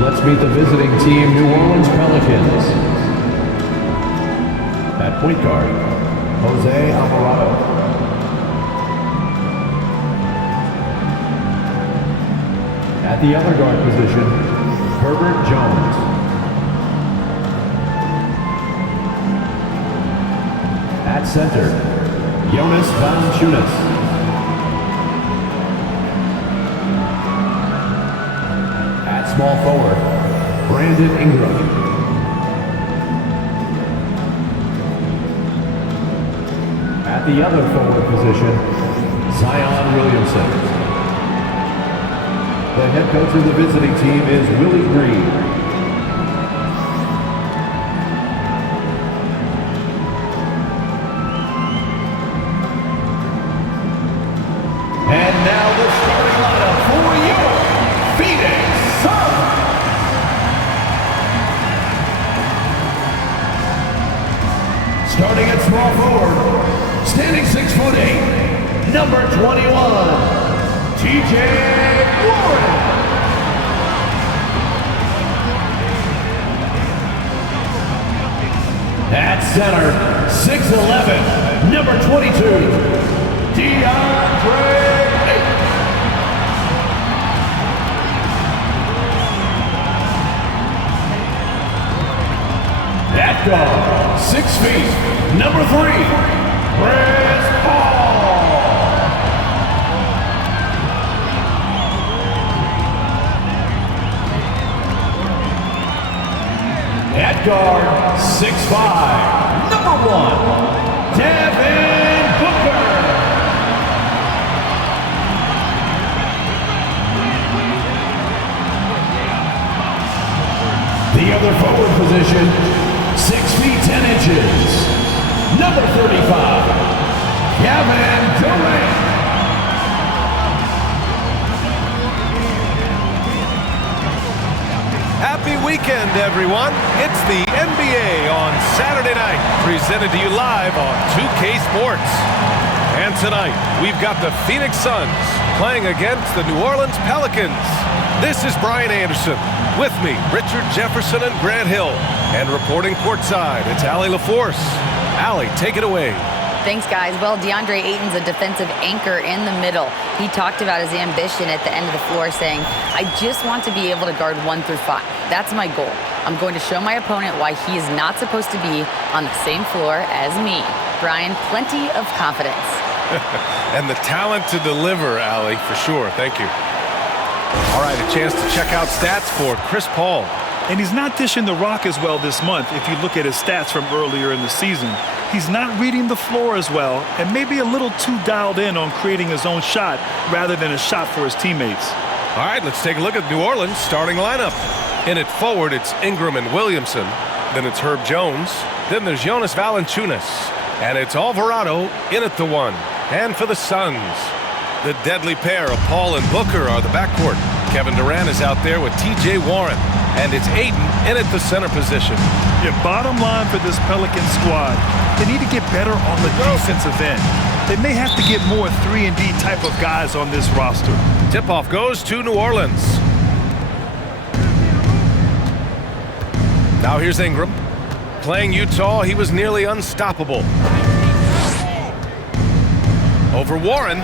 Let's meet the visiting team, New Orleans Pelicans. At point guard, Jose Alvarado. At the other guard position, Herbert Jones. At center, Jonas Valanciunas. At small forward, Brandon Ingram. At the other forward position, Zion Williamson. The head coach of the visiting team is Willie Green. And now the starting lineup for your Phoenix Suns. Starting at small forward, standing 6'8", number 21, T.J. Warren. At center, 6'11", number 22, DeAndre Ayton. At guard, 6 feet, number 3, Chris Paul. At guard, 6'5", number 1, Devin Booker. The other forward position, 6 feet 10 inches, number 35, Kevin Durant. Happy weekend, everyone. It's the NBA on Saturday night, presented to you live on 2K Sports. And tonight, we've got the Phoenix Suns playing against the New Orleans Pelicans. This is Brian Anderson. With me, Richard Jefferson and Grant Hill. And reporting courtside, it's Allie LaForce. Allie, take it away. Thanks, guys. Well, DeAndre Ayton's a defensive anchor in the middle. He talked about his ambition at the end of the floor, saying, I just want to be able to guard 1 through 5. That's my goal. I'm going to show my opponent why he is not supposed to be on the same floor as me. Brian, plenty of confidence. And the talent to deliver, Allie, for sure. Thank you. All right, a chance to check out stats for Chris Paul. And he's not dishing the rock as well this month if you look at his stats from earlier in the season. He's not reading the floor as well and maybe a little too dialed in on creating his own shot rather than a shot for his teammates. All right, let's take a look at New Orleans' starting lineup. In at forward, it's Ingram and Williamson. Then it's Herb Jones. Then there's Jonas Valanciunas. And it's Alvarado in at the 1. And for the Suns, the deadly pair of Paul and Booker are the backcourt. Kevin Durant is out there with T.J. Warren. And it's Ayton in at the center position. Your bottom line for this Pelican squad, they need to get better on the defensive end. They may have to get more 3-and-D type of guys on this roster. Tip-off goes to New Orleans. Now here's Ingram. Playing Utah, he was nearly unstoppable. Over Warren.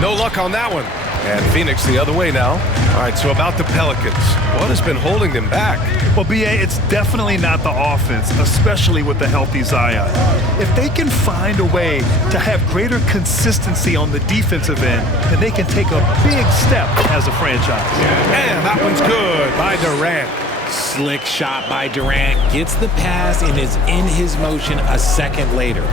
No luck on that one. And Phoenix the other way now. All right, so about the Pelicans. What has been holding them back? Well, B.A., it's definitely not the offense, especially with the healthy Zion. If they can find a way to have greater consistency on the defensive end, then they can take a big step as a franchise. And that one's good by Durant. Slick shot by Durant, gets the pass and is in his motion a second later.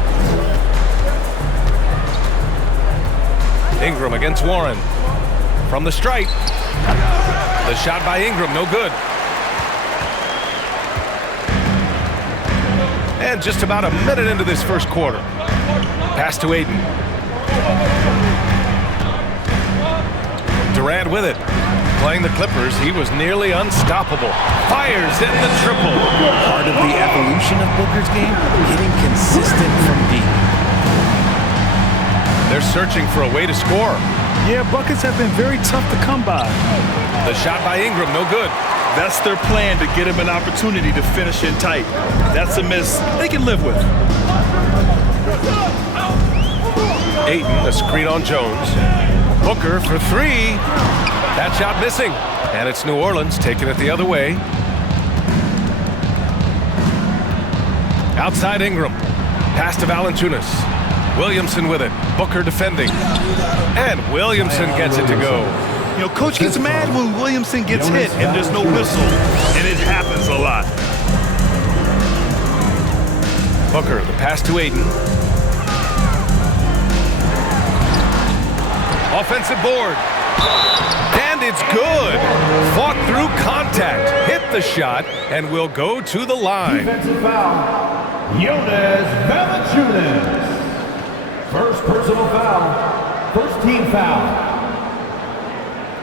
Ingram against Warren. From the stripe. The shot by Ingram, no good. And just about a minute into this first quarter. Pass to Ayton. Durant with it. Playing the Clippers, he was nearly unstoppable. Fires in the triple. Part of the evolution of Booker's game, getting consistent from deep. They're searching for a way to score. Yeah, buckets have been very tough to come by. The shot by Ingram, no good. That's their plan, to get him an opportunity to finish in tight. That's a miss they can live with. Ayton, a screen on Jones. Booker for three. That shot missing. And it's New Orleans taking it the other way. Outside Ingram. Pass to Valanciunas. Williamson with it. Booker defending. And Williamson gets it to go. You know, coach gets mad when Williamson gets hit and there's no whistle, and it happens a lot. Booker, the pass to Ayton. Offensive board. And it's good. Fought through contact. Hit the shot and will go to the line. Defensive foul. Jonas Valanciunas. First personal foul. First team foul.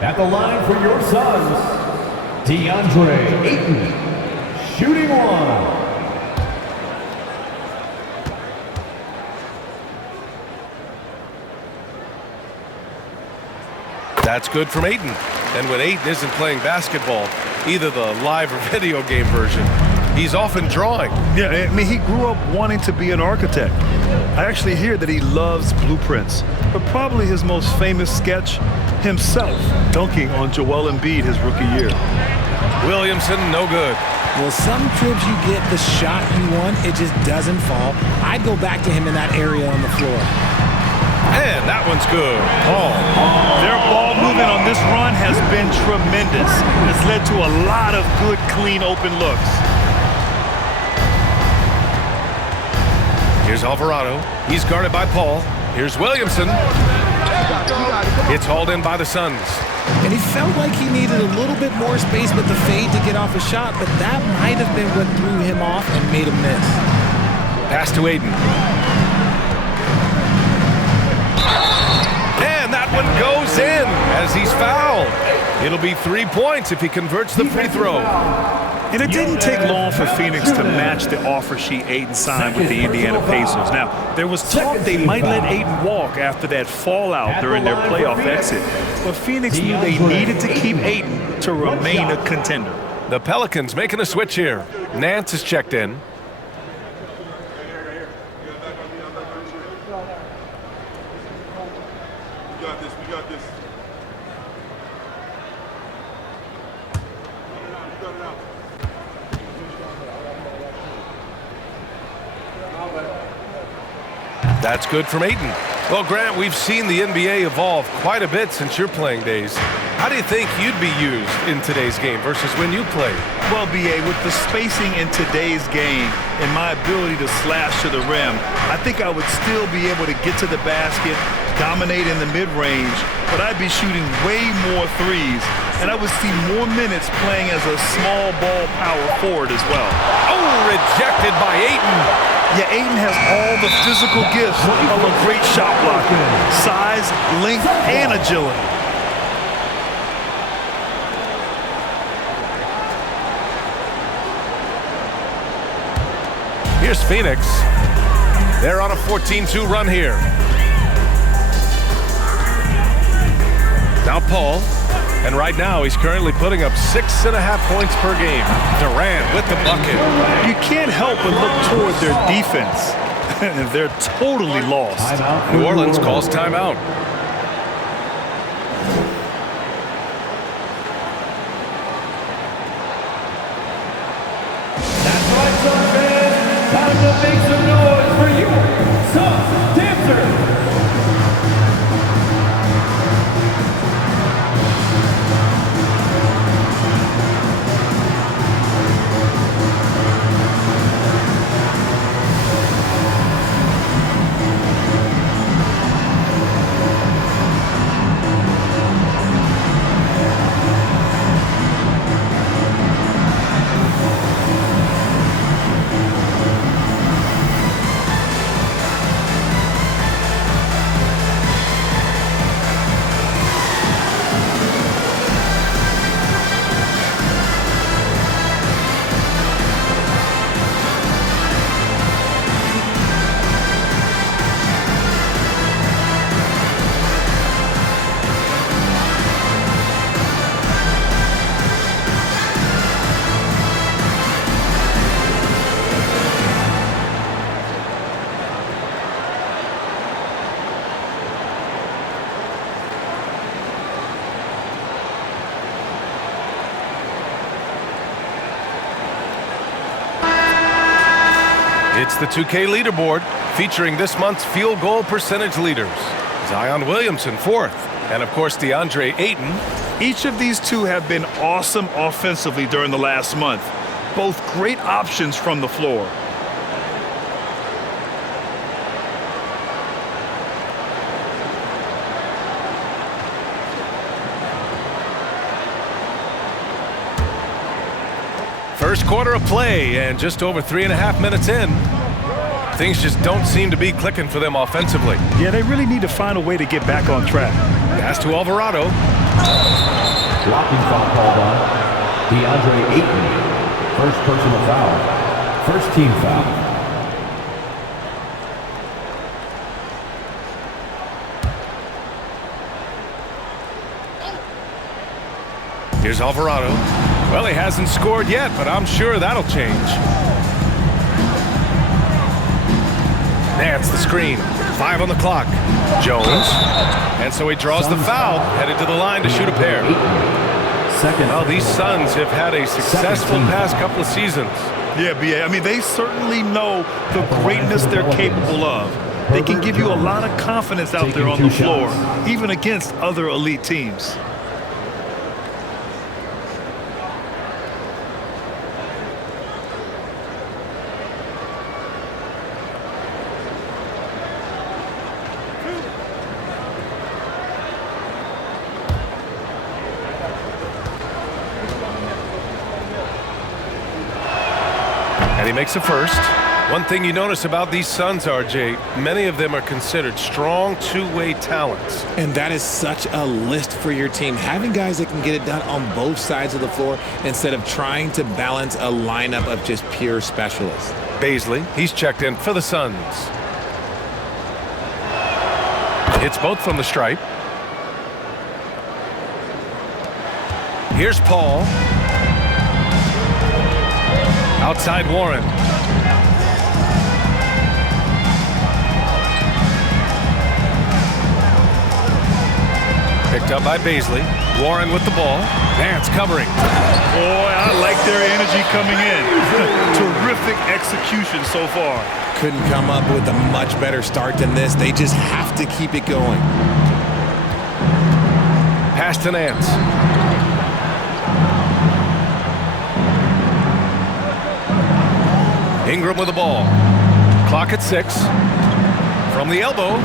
At the line for your Suns, DeAndre Ayton, shooting one. That's good from Ayton. And when Ayton isn't playing basketball, either the live or video game version, he's often drawing. Yeah, I mean, he grew up wanting to be an architect. I actually hear that he loves blueprints, but probably his most famous sketch, himself dunking on Joel Embiid his rookie year. Williamson, no good. Well, some trips you get the shot you want, it just doesn't fall. I'd go back to him in that area on the floor. And that one's good. Paul. Their ball movement on this run has been tremendous. It's led to a lot of good, clean, open looks. Here's Alvarado. He's guarded by Paul. Here's Williamson. It's hauled in by the Suns. And he felt like he needed a little bit more space with the fade to get off a shot, but that might have been what threw him off and made him miss. Pass to Ayton. And that one goes in as he's fouled. It'll be 3 points if he converts the free throw. And it didn't take long for Phoenix to match the offer sheet Ayton signed with the Indiana Pacers. Now, there was talk they might let Ayton walk after that fallout during their playoff exit. But Phoenix knew they needed to keep Ayton to remain a contender. The Pelicans making a switch here. Nance is checked in. We got this. That's good from Ayton. Well, Grant, we've seen the NBA evolve quite a bit since your playing days. How do you think you'd be used in today's game versus when you played? Well, B.A., with the spacing in today's game and my ability to slash to the rim, I think I would still be able to get to the basket, dominate in the mid-range, but I'd be shooting way more threes, and I would see more minutes playing as a small ball power forward as well. Oh, rejected by Ayton. Yeah, Ayton has all the physical gifts of a great shot blocker. Size, length, and agility. Here's Phoenix. They're on a 14-2 run here. Now Paul. And right now, he's currently putting up 6.5 points per game. Durant with the bucket. You can't help but look toward their defense. They're totally lost. New Orleans calls timeout. That's right, Suns fans. Time to make some noise for you, Suns dancers. It's the 2K leaderboard featuring this month's field goal percentage leaders. Zion Williamson, 4th. And, of course, DeAndre Ayton. Each of these two have been awesome offensively during the last month. Both great options from the floor. First quarter of play, and just over 3.5 minutes in. Things just don't seem to be clicking for them offensively. Yeah, they really need to find a way to get back on track. Pass to Alvarado. Blocking foul called on DeAndre Ayton. First personal foul. First team foul. Here's Alvarado. Well, he hasn't scored yet, but I'm sure that'll change. Nance the screen. 5 on the clock. Jones. And so he draws the foul, headed to the line to shoot a pair. Well, these Suns have had a successful past couple of seasons. Yeah, B.A. I mean, they certainly know the greatness they're capable of. They can give you a lot of confidence out there on the floor, even against other elite teams. And he makes a first. One thing you notice about these Suns, RJ, many of them are considered strong two-way talents. And that is such a list for your team. Having guys that can get it done on both sides of the floor instead of trying to balance a lineup of just pure specialists. Baisley, he's checked in for the Suns. Hits both from the stripe. Here's Paul. Outside Warren. Picked up by Baisley. Warren with the ball. Nance covering. Boy, I like their energy coming in. Terrific execution so far. Couldn't come up with a much better start than this. They just have to keep it going. Pass to Nance. Ingram with the ball. Clock at 6. From the elbow.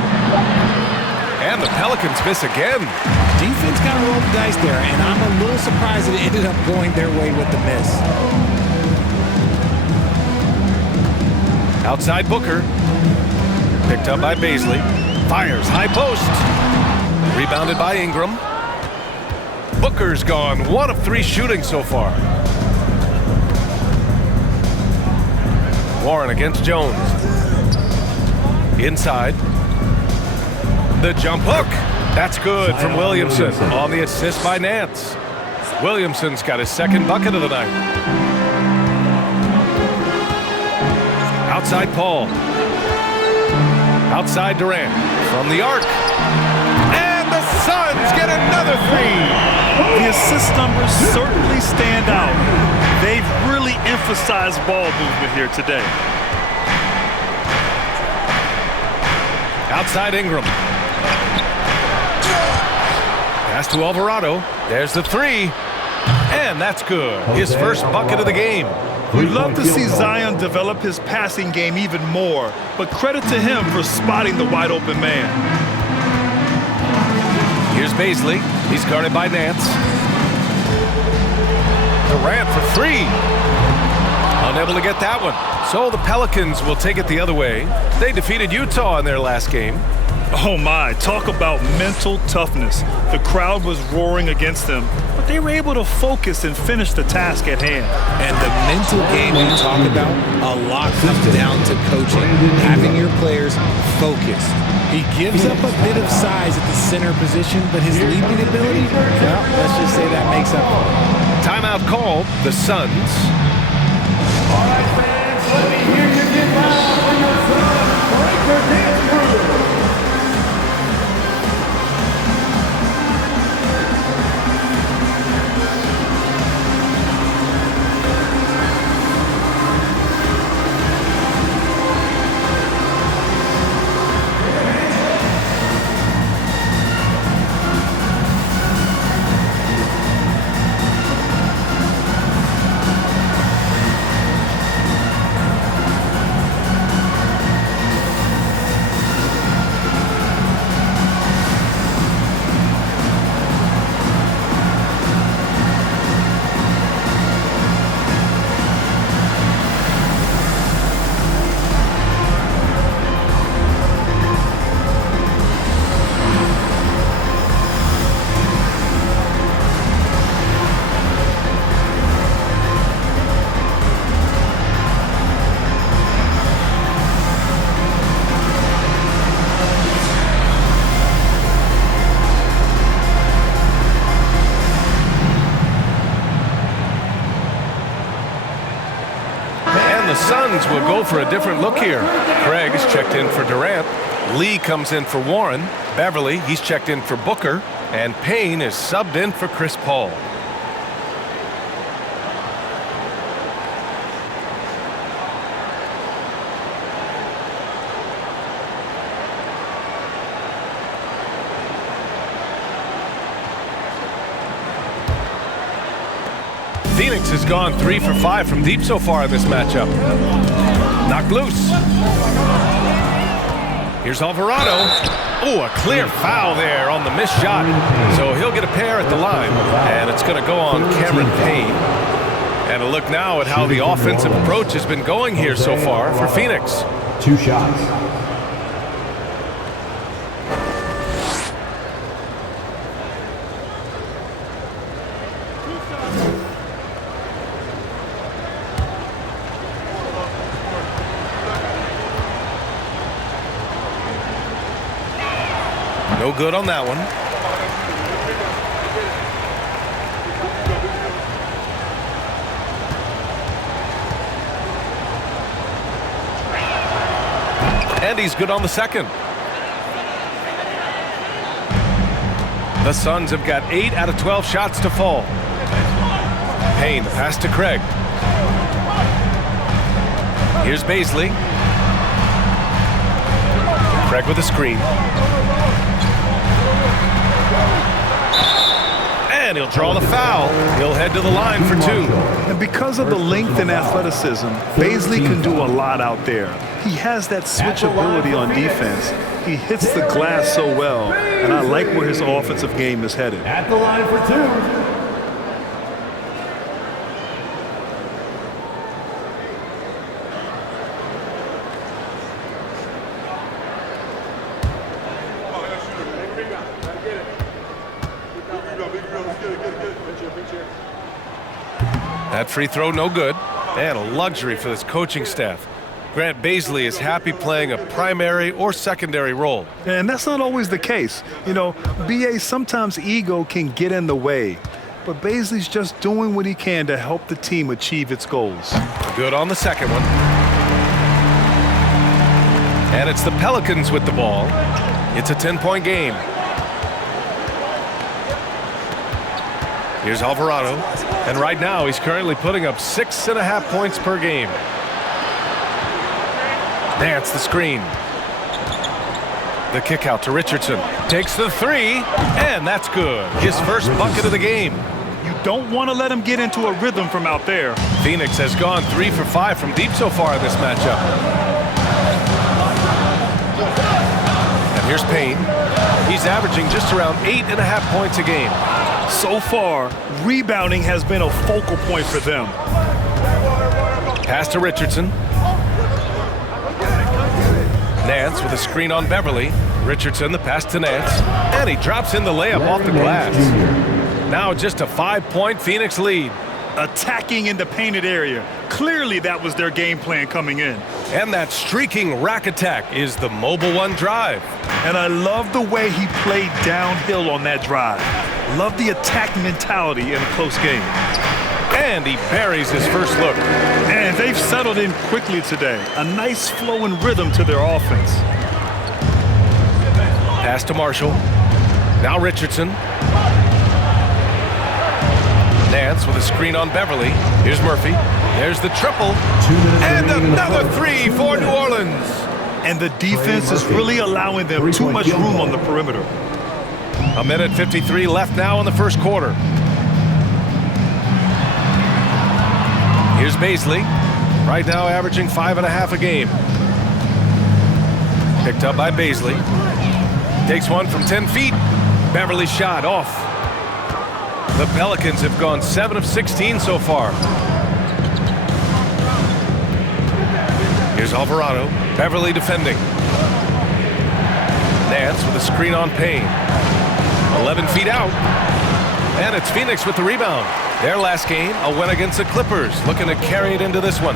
And the Pelicans miss again. Defense kind of rolled the dice there, and I'm a little surprised that it ended up going their way with the miss. Outside Booker. Picked up by Baisley. Fires high post. Rebounded by Ingram. Booker's gone 1 of 3 shooting so far. Warren against Jones. Inside. The jump hook. That's good from Williamson on the assist by Nance. Williamson's got his second bucket of the night. Outside Paul. Outside Durant. From the arc. And the Suns get another 3. The assist numbers certainly stand out. They've really emphasized ball movement here today. Outside Ingram. Pass to Alvarado. There's the 3. And that's good. His first bucket of the game. We'd love to see Zion develop his passing game even more, but credit to him for spotting the wide open man. Here's Baisley. He's guarded by Nance. Durant for 3. Unable to get that one. So the Pelicans will take it the other way. They defeated Utah in their last game. Oh my, talk about mental toughness. The crowd was roaring against them, but they were able to focus and finish the task at hand. And the mental game we talk about, a lot comes down to coaching, having your players focused. He gives up a bit of size at the center position, but his leaping ability, well, let's just say that makes up for it. Timeout called. The Suns. All right, fans, let me hear you get loud for your Suns breaker dance crew. Suns will go for a different look here. Craig is checked in for Durant. Lee comes in for Warren. Beverly, he's checked in for Booker. And Payne is subbed in for Chris Paul. Phoenix has gone 3 for 5 from deep so far in this matchup. Knocked loose. Here's Alvarado. Oh, a clear foul there on the missed shot. So he'll get a pair at the line. And it's going to go on Cameron Payne. And a look now at how the offensive approach has been going here so far for Phoenix. 2 shots. No good on that one. And he's good on the second. The Suns have got 8 out of 12 shots to fall. Payne, the pass to Craig. Here's Baisley. Craig with a screen. And he'll draw the foul. He'll head to the line for 2. And because of the length and athleticism, Baisley can do a lot out there. He has that switchability on defense. He hits the glass so well, and I like where his offensive game is headed. At the line for 2. That free throw no good. And a luxury for this coaching staff. Grant Baisley is happy playing a primary or secondary role. And that's not always the case. You know, BA, sometimes ego can get in the way. But Baisley's just doing what he can to help the team achieve its goals. Good on the second one. And it's the Pelicans with the ball. It's a 10-point game. Here's Alvarado. And right now, he's currently putting up 6.5 points per game. Nance the screen. The kick out to Richardson. Takes the 3, and that's good. His first bucket of the game. You don't want to let him get into a rhythm from out there. Phoenix has gone 3 for 5 from deep so far in this matchup. And here's Payne. He's averaging just around 8.5 points a game. So far, rebounding has been a focal point for them. Pass to Richardson. Nance with a screen on Beverly. Richardson, the pass to Nance. And he drops in the layup off the glass. Now just a 5-point Phoenix lead. Attacking in the painted area. Clearly that was their game plan coming in. And that streaking rack attack is the Mobile One drive. And I love the way he played downhill on that drive. Love the attack mentality in a close game. And he buries his first look. And they've settled in quickly today. A nice flowing rhythm to their offense. Pass to Marshall. Now Richardson. Nance with a screen on Beverly. Here's Murphy. There's the triple. And another 3 for New Orleans. And the defense is really allowing them too much room on the perimeter. A minute 53 left now in the first quarter. Here's Baisley. Right now averaging 5.5 a game. Picked up by Baisley. Takes one from 10 feet. Beverly shot off. The Pelicans have gone 7 of 16 so far. Here's Alvarado. Beverly defending. Nance with a screen on Payne. 11 feet out. And it's Phoenix with the rebound. Their last game, a win against the Clippers, looking to carry it into this one.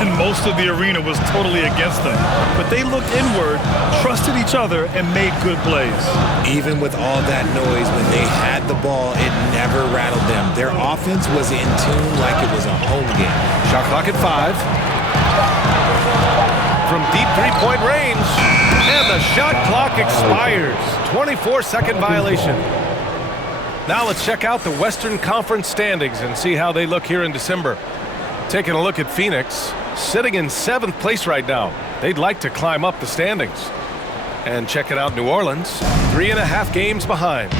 And most of the arena was totally against them. But they looked inward, trusted each other, and made good plays. Even with all that noise, when they had the ball, it never rattled them. Their offense was in tune like it was a home game. Shot clock at 5. From deep three-point range. And the shot clock expires. 24-second violation. Now let's check out the Western Conference standings and see how they look here in December. Taking a look at Phoenix, sitting in 7th place right now. They'd like to climb up the standings. And checking out New Orleans, 3.5 games behind.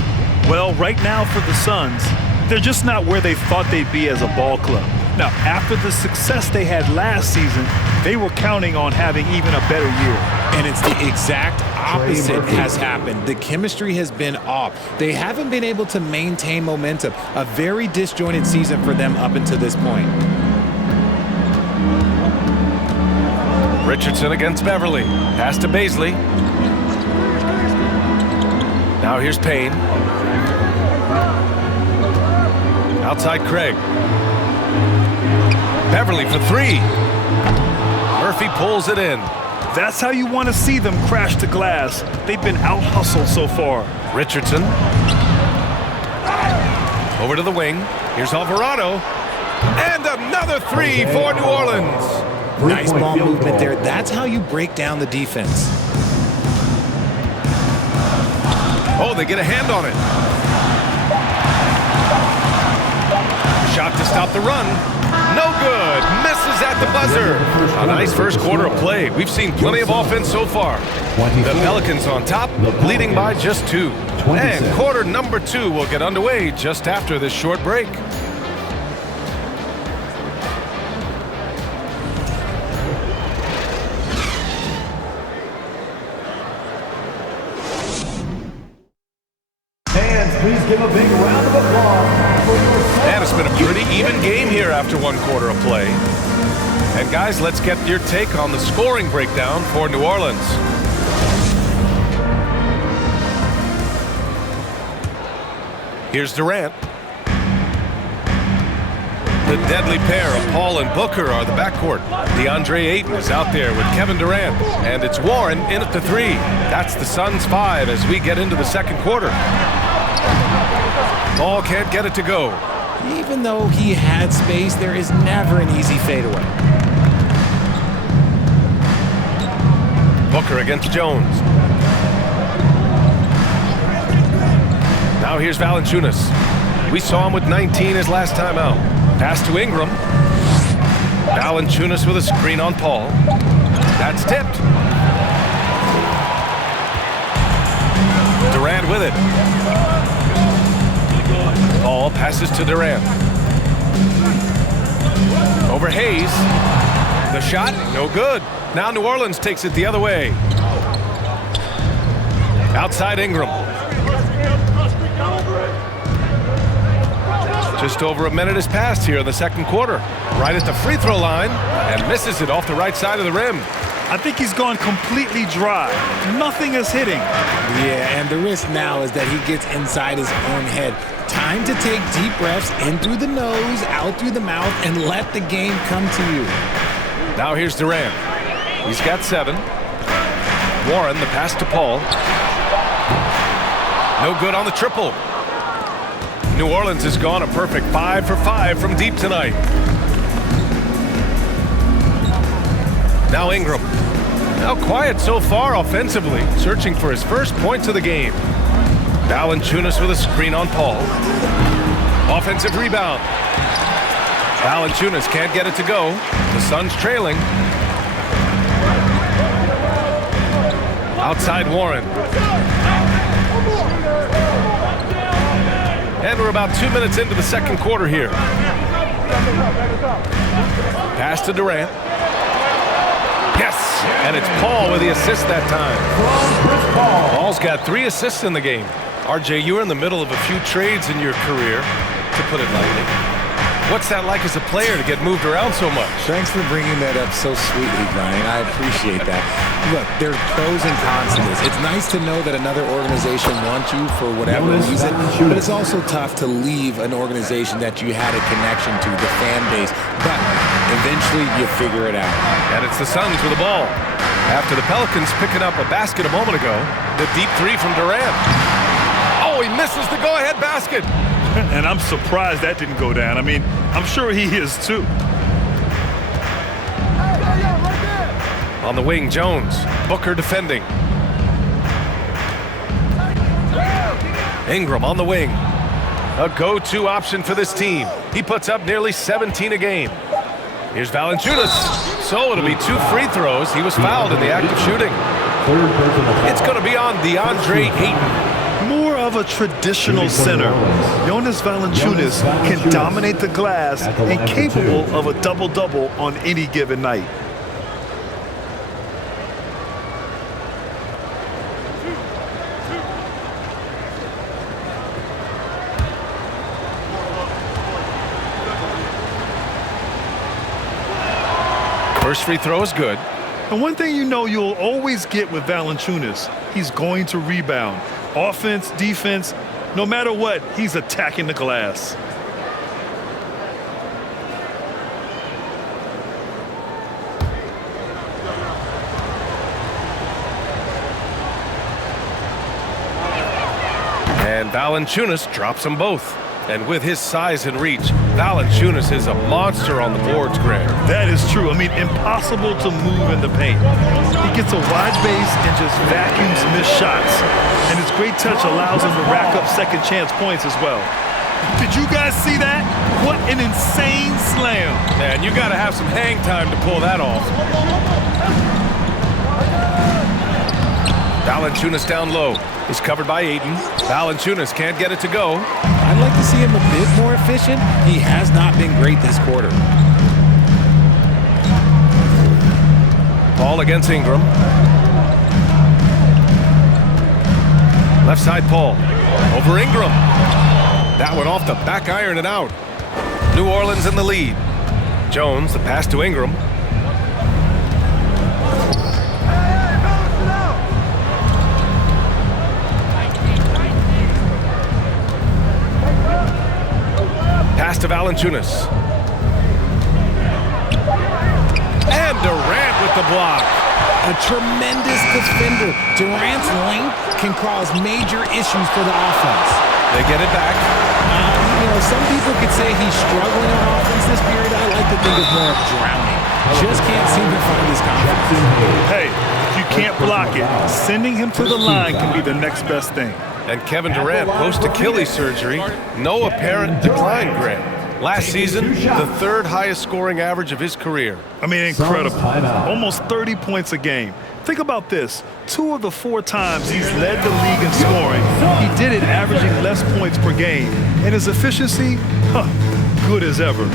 Well, right now for the Suns, they're just not where they thought they'd be as a ball club. Now, after the success they had last season, they were counting on having even a better year. And it's the exact opposite has happened. The chemistry has been off. They haven't been able to maintain momentum. A very disjointed season for them up until this point. Richardson against Beverly. Pass to Baisley. Now here's Payne. Outside Craig. Beverly for 3. Murphy pulls it in. That's how you want to see them crash the glass. They've been out-hustled so far. Richardson. Over to the wing. Here's Alvarado. And another 3 for New Orleans. Nice ball movement there. That's how you break down the defense. Oh, they get a hand on it. Shot to stop the run. No good. Misses at the buzzer. A nice first quarter of play. We've seen plenty of offense so far. The Pelicans on top, leading by just 2. And quarter number 2 will get underway just after this short break. Please give a big round of applause for your... And it's been a pretty even game here after 1 quarter of play. And guys, let's get your take on the scoring breakdown for New Orleans. Here's Durant. The deadly pair of Paul and Booker are the backcourt. DeAndre Ayton is out there with Kevin Durant. And it's Warren in at the 3. That's the Suns' 5 as we get into the second quarter. Ball can't get it to go. Even though he had space, there is never an easy fadeaway. Booker against Jones. Now here's Valanciunas. We saw him with 19 his last time out. Pass to Ingram. Valanciunas with a screen on Paul. That's tipped. Durant with it. Paul passes to Durant. Over Hayes. The shot, no good. Now New Orleans takes it the other way. Outside Ingram. Just over a minute has passed here in the second quarter. Right at the free throw line and misses it off the right side of the rim. I think he's gone completely dry. Nothing is hitting. Yeah, and the risk now is that he gets inside his own head. Time to take deep breaths in through the nose, out through the mouth, and let the game come to you. Now here's Durant. He's got 7. Warren, the pass to Paul. No good on the triple. New Orleans has gone a perfect 5 for 5 from deep tonight. Now Ingram. Now quiet so far offensively, searching for his first points of the game. Valanciunas with a screen on Paul. Offensive rebound. Valanciunas can't get it to go. The Suns trailing. Outside Warren. And we're about 2 minutes into the second quarter here. Pass to Durant. Yes, and it's Paul with the assist that time. Paul's got 3 assists in the game. RJ, you're in the middle of a few trades in your career, to put it lightly. What's that like as a player to get moved around so much? Thanks for bringing that up so sweetly, Brian. I appreciate that. Look, there's pros and cons to this. It's nice to know that another organization wants you for whatever reason, but it's also tough to leave an organization that you had a connection to, the fan base. But eventually you figure it out. And it's the Suns with the ball. After the Pelicans picking up a basket a moment ago, the deep 3 from Durant. Oh, he misses the go-ahead basket. And I'm surprised that didn't go down. I mean, I'm sure he is too. On the wing, Jones. Booker defending. Ingram on the wing. A go-to option for this team. He puts up nearly 17 a game. Here's Valanciunas. So it'll be 2 free throws. He was fouled in the act of shooting. Third personal foul. It's going to be on DeAndre Ayton. More of a traditional center. Jonas Valanciunas can dominate the glass and capable of a double-double on any given night. First free throw is good. And one thing you know you'll always get with Valanciunas, he's going to rebound. Offense, defense, no matter what, he's attacking the glass. And Valanciunas drops them both. And with his size and reach, Valanciunas is a monster on the boards, Greg. That is true. I mean, impossible to move in the paint. He gets a wide base and just vacuums missed shots. And his great touch allows him to rack up second chance points as well. Did you guys see that? What an insane slam. Man, you got to have some hang time to pull that off. Valanciunas down low. Is covered by Ayton. Valanciunas can't get it to go. I'd like to see him a bit more efficient. He has not been great this quarter. Paul against Ingram. Left side Paul. Over Ingram. That one off the back iron and out. New Orleans in the lead. Jones, the pass to Ingram. Pass to Valanciunas. And Durant with the block. A tremendous defender. Durant's length can cause major issues for the offense. They get it back. Some people could say he's struggling on offense this period. I like to think of more of drowning. Just can't seem to find his confidence. Hey, if you can't block it, sending him to the line can be the next best thing. And Kevin Durant, post-Achilles surgery, no apparent decline, Grant. Last season, the 3rd highest scoring average of his career. I mean, incredible. Almost 30 points a game. Think about this. 2 of the 4 times he's led the league in scoring, he did it averaging less points per game. And his efficiency, good as ever.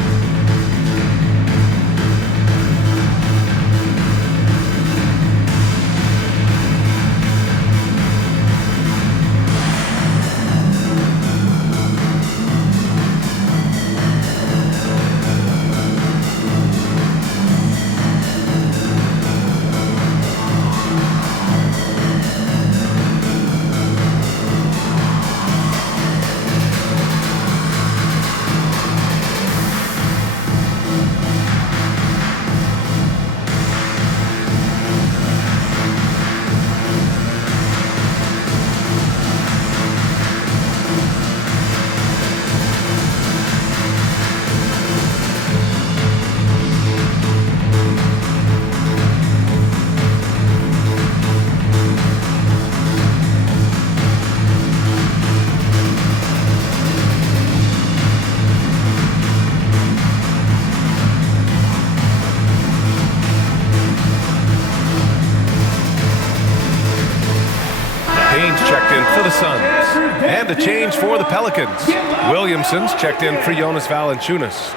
For the Suns. And a change for the Pelicans. Williamson's checked in for Jonas Valanciunas.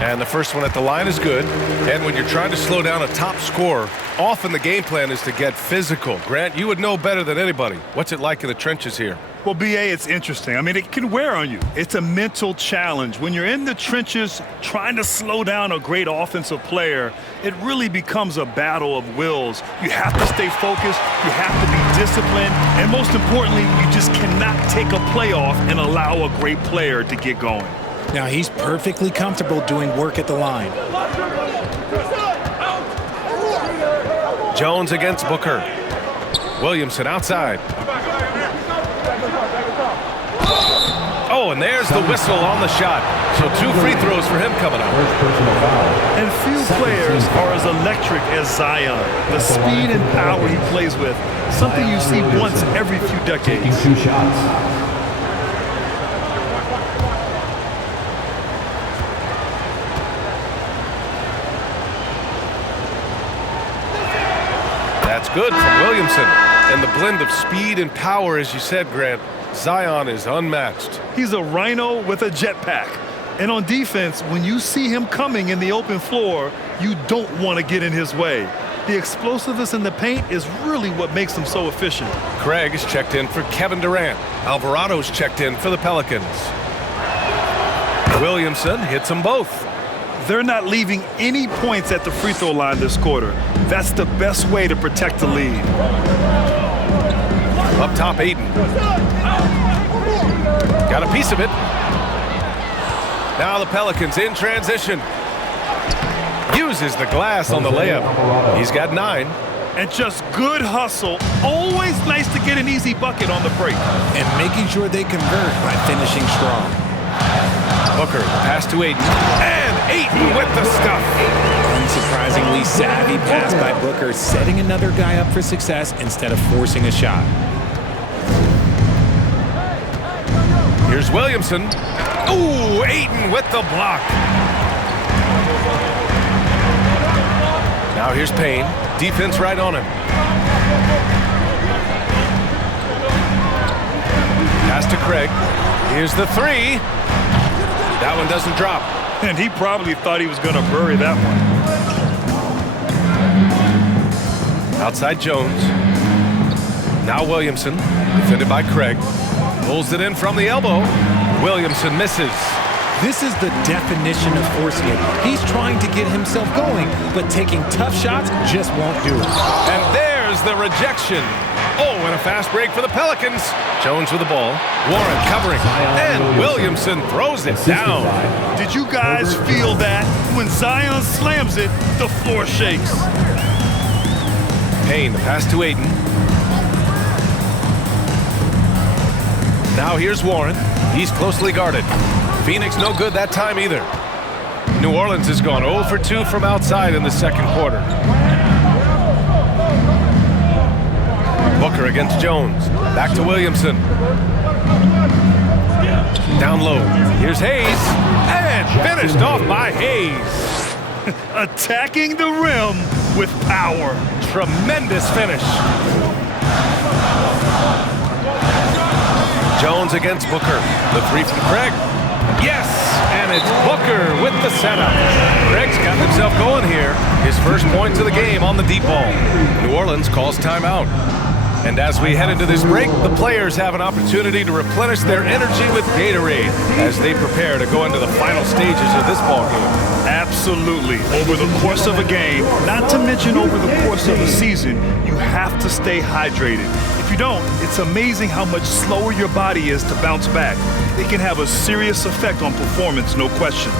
And the first one at the line is good. And when you're trying to slow down a top scorer, often the game plan is to get physical. Grant, you would know better than anybody. What's it like in the trenches here? Well, BA, it's interesting. I mean, it can wear on you. It's a mental challenge. When you're in the trenches trying to slow down a great offensive player, it really becomes a battle of wills. You have to stay focused, you have to be disciplined, and most importantly, you just cannot take a play off and allow a great player to get going. Now, he's perfectly comfortable doing work at the line. Jones against Booker. Williamson outside. Oh, and there's the whistle on the shot. So 2 free throws for him coming up. First personal foul. And few players are as electric as Zion. The speed and power he plays with, something you see once every few Taking decades. 2 shots. That's good from Williamson. And the blend of speed and power, as you said, Grant, Zion is unmatched. He's a rhino with a jetpack. And on defense, when you see him coming in the open floor, you don't want to get in his way. The explosiveness in the paint is really what makes him so efficient. Craig is checked in for Kevin Durant. Alvarado's checked in for the Pelicans. Williamson hits them both. They're not leaving any points at the free throw line this quarter. That's the best way to protect the lead. Up top, Aiden. Got a piece of it. Now the Pelicans in transition. Uses the glass on the layup. He's got 9. And just good hustle. Always nice to get an easy bucket on the break. And making sure they convert by finishing strong. Booker, pass to Aiden. And Aiden with the stuff. Unsurprisingly savvy pass by Booker, setting another guy up for success instead of forcing a shot. Here's Williamson. Ooh, Aiden with the block. Now here's Payne. Defense right on him. Pass to Craig. Here's the 3. That one doesn't drop. And he probably thought he was going to bury that one. Outside Jones. Now Williamson, defended by Craig. Pulls it in from the elbow. Williamson misses. This is the definition of forcing it. He's trying to get himself going, but taking tough shots just won't do it. And there's the rejection. Oh, and a fast break for the Pelicans. Jones with the ball. Warren covering. And Williamson throws it down. Did you guys feel that? When Zion slams it, the floor shakes. Payne, the pass to Aiden. Now here's Warren. He's closely guarded. Phoenix no good that time either. New Orleans has gone 0 for 2 from outside in the second quarter. Booker against Jones. Back to Williamson. Down low. Here's Hayes. And finished off by Hayes. Attacking the rim with power. Tremendous finish. Jones against Booker. The 3 from Craig. Yes, and it's Booker with the setup. Craig's got himself going here. His first points of the game on the deep ball. New Orleans calls timeout. And as we head into this break, the players have an opportunity to replenish their energy with Gatorade as they prepare to go into the final stages of this ball game. Absolutely. Over the course of a game, not to mention over the course of a season, you have to stay hydrated. If you don't, it's amazing how much slower your body is to bounce back. It can have a serious effect on performance, no question.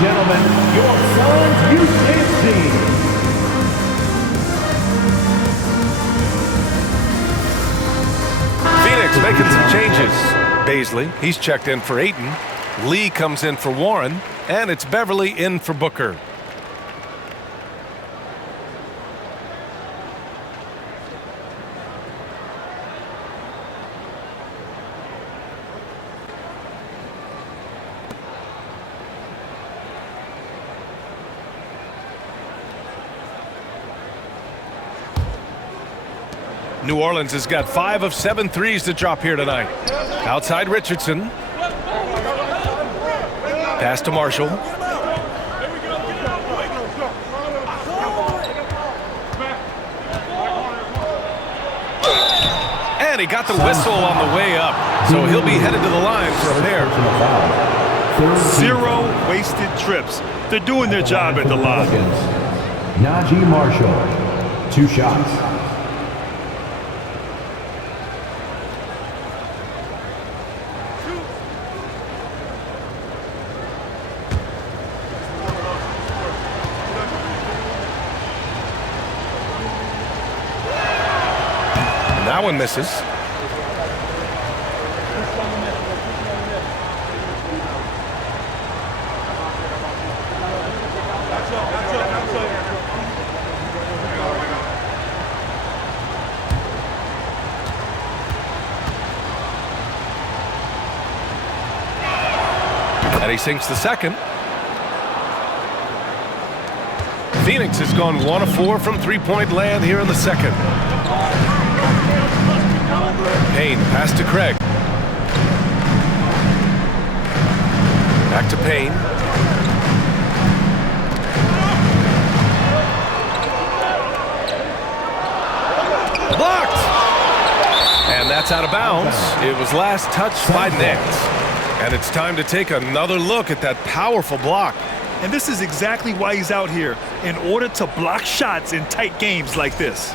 gentlemen, your Suns Youth Dance Team. Phoenix making some changes. Baisley, he's checked in for Ayton. Lee comes in for Warren. And it's Beverly in for Booker. New Orleans has got 5 of 7 threes to drop here tonight. Outside Richardson. Pass to Marshall. And he got the whistle on the way up. So he'll be headed to the line for a pair. 0 wasted trips. They're doing their job at the line. Najee Marshall, 2 shots. That one misses. And he sinks the second. Phoenix has gone 1 of 4 from three-point land here in the second. Payne, pass to Craig. Back to Payne. Blocked! And that's out of bounds. It was last touched by Nance. And it's time to take another look at that powerful block. And this is exactly why he's out here, in order to block shots in tight games like this.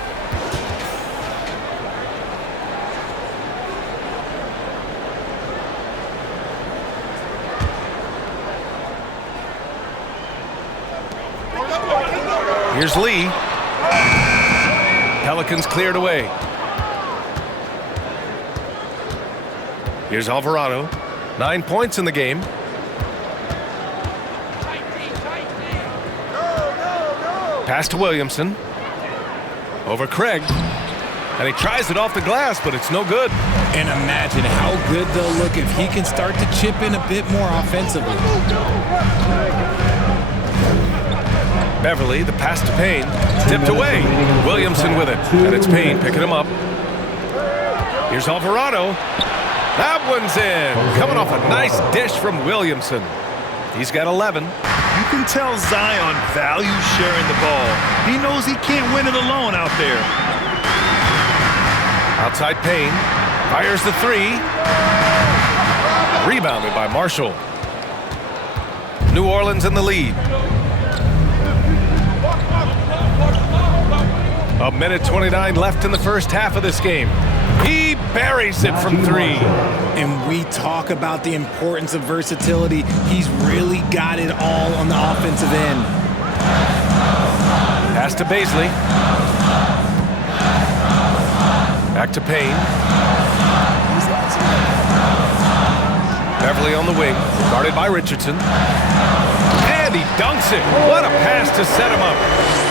Here's Lee. Pelicans cleared away. Here's Alvarado. 9 points in the game. Pass to Williamson. Over Craig. And he tries it off the glass, but it's no good. And imagine how good they'll look if he can start to chip in a bit more offensively. Beverly, the pass to Payne. Tipped away. Williamson with it. And it's Payne picking him up. Here's Alvarado. That one's in. Coming off a nice dish from Williamson. He's got 11. You can tell Zion values sharing the ball. He knows he can't win it alone out there. Outside Payne. Fires the three. Rebounded by Marshall. New Orleans in the lead. A minute 29 left in the first half of this game. He buries it from 3. And we talk about the importance of versatility. He's really got it all on the offensive end. Pass to Baisley. Back to Payne. Beverly on the wing, guarded by Richardson. And he dunks it. What a pass to set him up.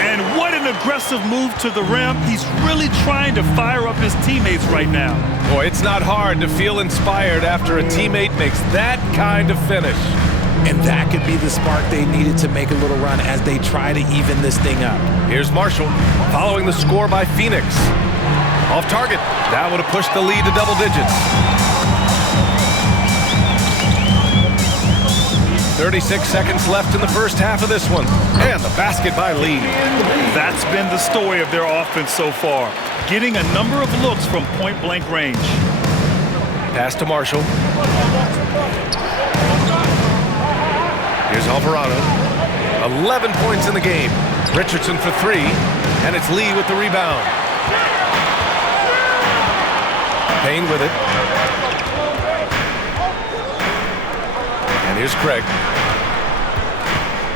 And what an aggressive move to the rim. He's really trying to fire up his teammates right now. Boy, it's not hard to feel inspired after a teammate makes that kind of finish. And that could be the spark they needed to make a little run as they try to even this thing up. Here's Marshall, following the score by Phoenix. Off target. That would have pushed the lead to double digits. 36 seconds left in the first half of this one. And the basket by Lee. That's been the story of their offense so far. Getting a number of looks from point-blank range. Pass to Marshall. Here's Alvarado. 11 points in the game. Richardson for 3. And it's Lee with the rebound. Payne with it. And here's Craig.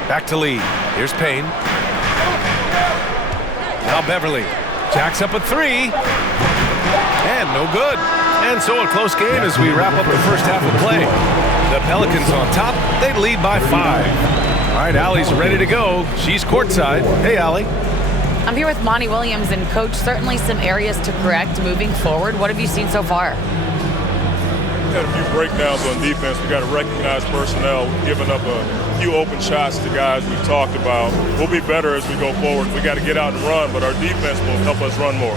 Back to Lee. Here's Payne. Now Beverly. Jacks up a three. And no good. And so a close game as we wrap up the first half of play. The Pelicans on top. They lead by 5. All right, Allie's ready to go. She's courtside. Hey, Allie. I'm here with Monty Williams, and Coach, certainly some areas to correct moving forward. What have you seen so far? We had a few breakdowns on defense. We got to recognize personnel. We've given up a few open shots to guys we've talked about. We'll be better as we go forward. We got to get out and run, but our defense will help us run more.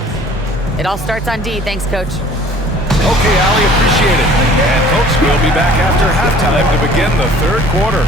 It all starts on D. Thanks, Coach. Okay, Allie, appreciate it. And folks, we'll be back after halftime to begin the third quarter.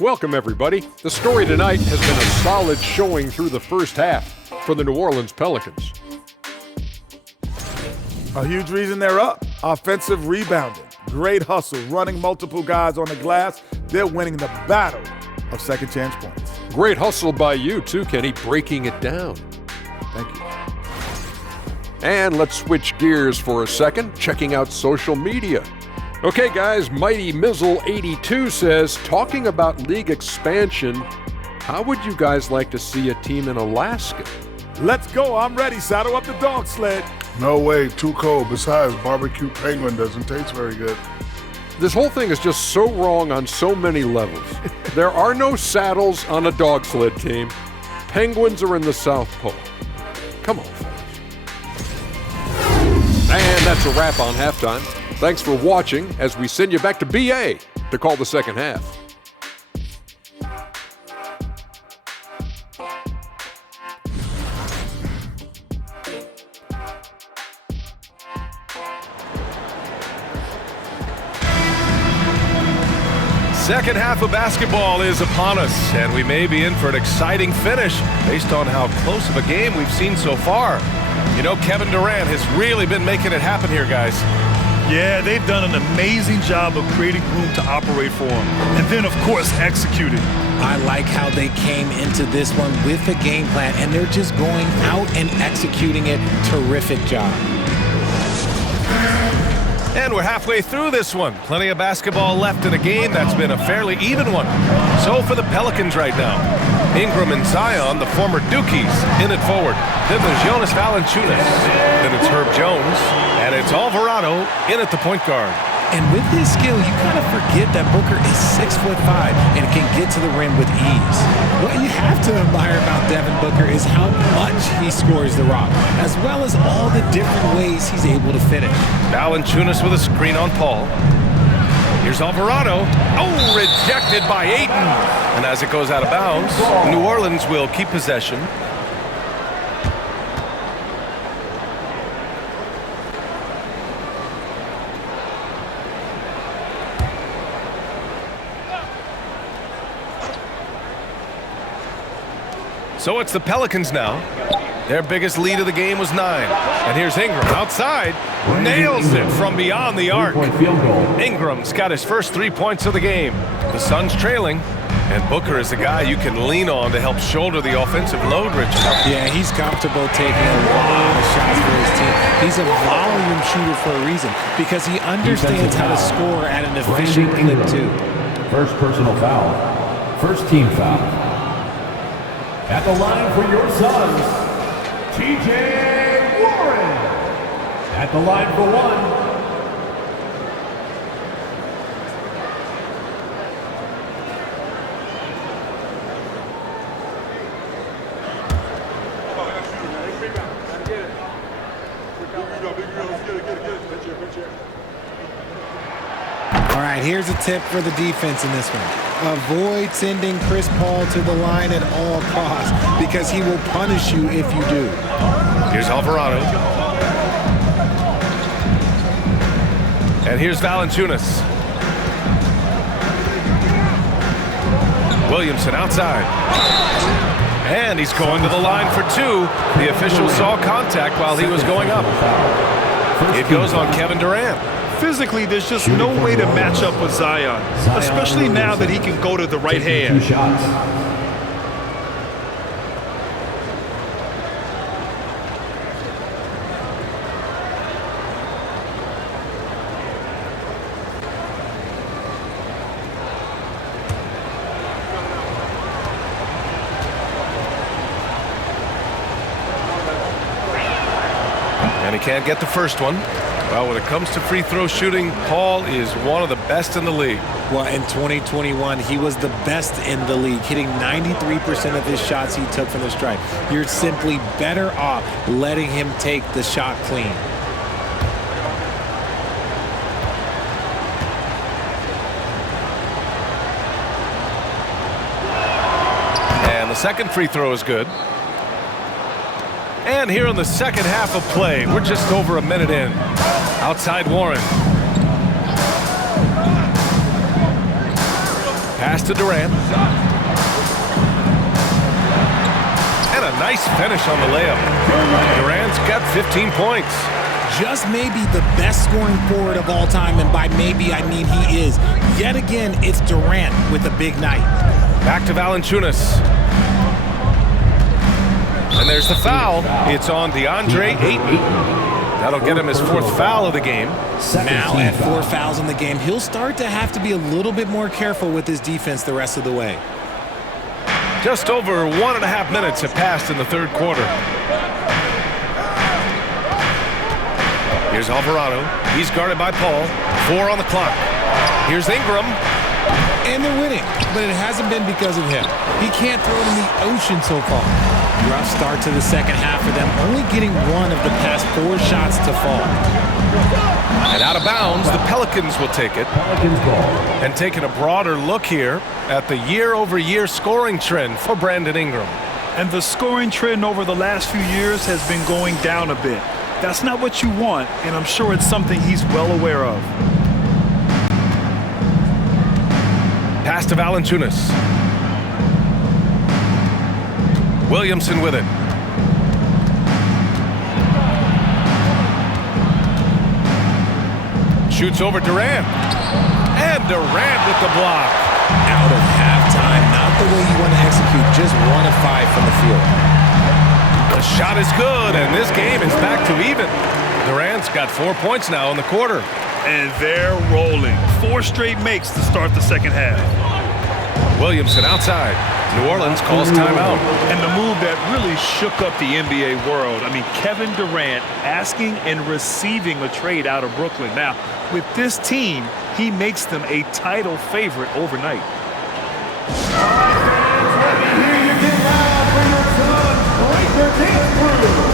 Welcome, everybody. The story tonight has been a solid showing through the first half for the New Orleans Pelicans. A huge reason they're up. Offensive rebounding, great hustle, running multiple guys on the glass. They're winning the battle of second chance points. Great hustle by you, too, Kenny, breaking it down. Thank you. And let's switch gears for a second, checking out social media. Okay, guys, Mighty Mizzle82 says, talking about league expansion, how would you guys like to see a team in Alaska? Let's go. I'm ready. Saddle up the dog sled. No way, too cold. Besides, barbecue penguin doesn't taste very good. This whole thing is just so wrong on so many levels. There are no saddles on a dog sled team. Penguins are in the South Pole. Come on, fellas. And that's a wrap on halftime. Thanks for watching as we send you back to BA to call the second half. Second half of basketball is upon us, and we may be in for an exciting finish based on how close of a game we've seen so far. You know, Kevin Durant has really been making it happen here, guys. Yeah, they've done an amazing job of creating room to operate for him. And then, of course, executing. I like how they came into this one with a game plan, and they're just going out and executing it. Terrific job. And we're halfway through this one. Plenty of basketball left in a game that's been a fairly even one. So for the Pelicans right now, Ingram and Zion, the former Dukies, in it forward. Then there's Jonas Valanciunas. Then it's Herb Jones. And it's Alvarado in at the point guard. And with his skill, you kind of forget that Booker is 6'5" and can get to the rim with ease. What you have to admire about Devin Booker is how much he scores the rock, as well as all the different ways he's able to finish. Valanciunas with a screen on Paul. Here's Alvarado. Oh, rejected by Ayton. And as it goes out of bounds, New Orleans will keep possession. So it's the Pelicans now. Their biggest lead of the game was 9. And here's Ingram outside. Nails it from beyond the arc. Ingram's got his first 3 points of the game. The Suns trailing. And Booker is the guy you can lean on to help shoulder the offensive load, Rich. Yeah, he's comfortable taking a lot of shots for his team. He's a volume shooter for a reason because he understands how to score at an efficient clip, too. First personal foul. First team foul. At the line for your Suns, TJ Warren. At the line for one. All right, here's a tip for the defense in this one. Avoid sending Chris Paul to the line at all costs because he will punish you if you do. Here's Alvarado. And here's Valanciunas. Williamson outside. And he's going to the line for two. The official saw contact while he was going up. It goes on Kevin Durant. Physically, there's just no way to match up with Zion, especially now that he can go to the right hand. And he can't get the first one. Well, when it comes to free throw shooting, Paul is one of the best in the league. Well, in 2021, he was the best in the league, hitting 93% of his shots he took from the stripe. You're simply better off letting him take the shot clean. And the second free throw is good. And here in the second half of play, we're just over a minute in. Outside Warren. Pass to Durant. And a nice finish on the layup. Durant's got 15 points. Just maybe the best scoring forward of all time, and by maybe I mean he is. Yet again, it's Durant with a big night. Back to Valanciunas. And there's the foul. It's on DeAndre Ayton. That'll get him his fourth foul of the game. Now at 4 fouls in the game, he'll start to have to be a little bit more careful with his defense the rest of the way. Just over 1.5 minutes have passed in the third quarter. Here's Alvarado. He's guarded by Paul. 4 on the clock. Here's Ingram. And they're winning, but it hasn't been because of him. He can't throw it in the ocean so far. Rough start to the second half for them, only getting one of the past 4 shots to fall. And out of bounds, the Pelicans will take it. And taking a broader look here at the year-over-year scoring trend for Brandon Ingram. And the scoring trend over the last few years has been going down a bit. That's not what you want, and I'm sure it's something he's well aware of. Pass to Valanciunas. Williamson with it. Shoots over Durant. And Durant with the block. Out of halftime, not the way you want to execute, just 1 of 5 from the field. The shot is good, and this game is back to even. Durant's got 4 points now in the quarter. And they're rolling. 4 straight makes to start the second half. Williamson outside. New Orleans calls timeout. And the move that really shook up the NBA world. I mean, Kevin Durant asking and receiving a trade out of Brooklyn. Now, with this team, he makes them a title favorite overnight. Let me hear you get loud for your Suns. Break their dance through.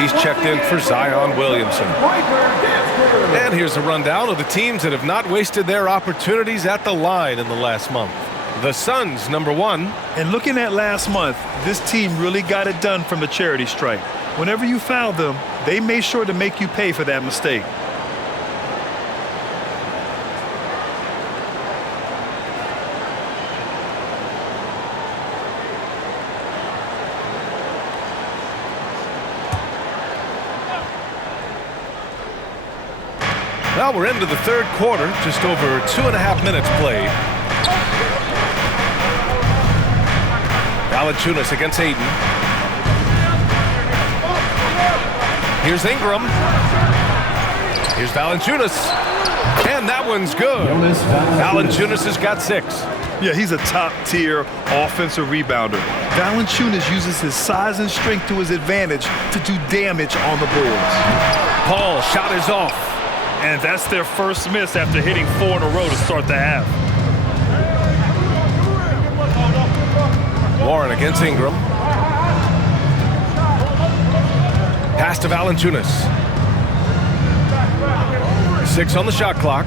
He's checked in for Zion Williamson. And here's a rundown of the teams that have not wasted their opportunities at the line in the last month. The Suns, number 1. And looking at last month, this team really got it done from the charity stripe. Whenever you foul them, they made sure to make you pay for that mistake. Well, we're into the third quarter, just over 2.5 minutes played. Valanciunas against Aiden. Here's Ingram. Here's Valanciunas. And that one's good. Valanciunas has got 6. Yeah, he's a top-tier offensive rebounder. Valanciunas uses his size and strength to his advantage to do damage on the boards. Paul, shot is off. And that's their first miss after hitting 4 in a row to start the half. Warren against Ingram. Pass to Valanciunas. 6 on the shot clock.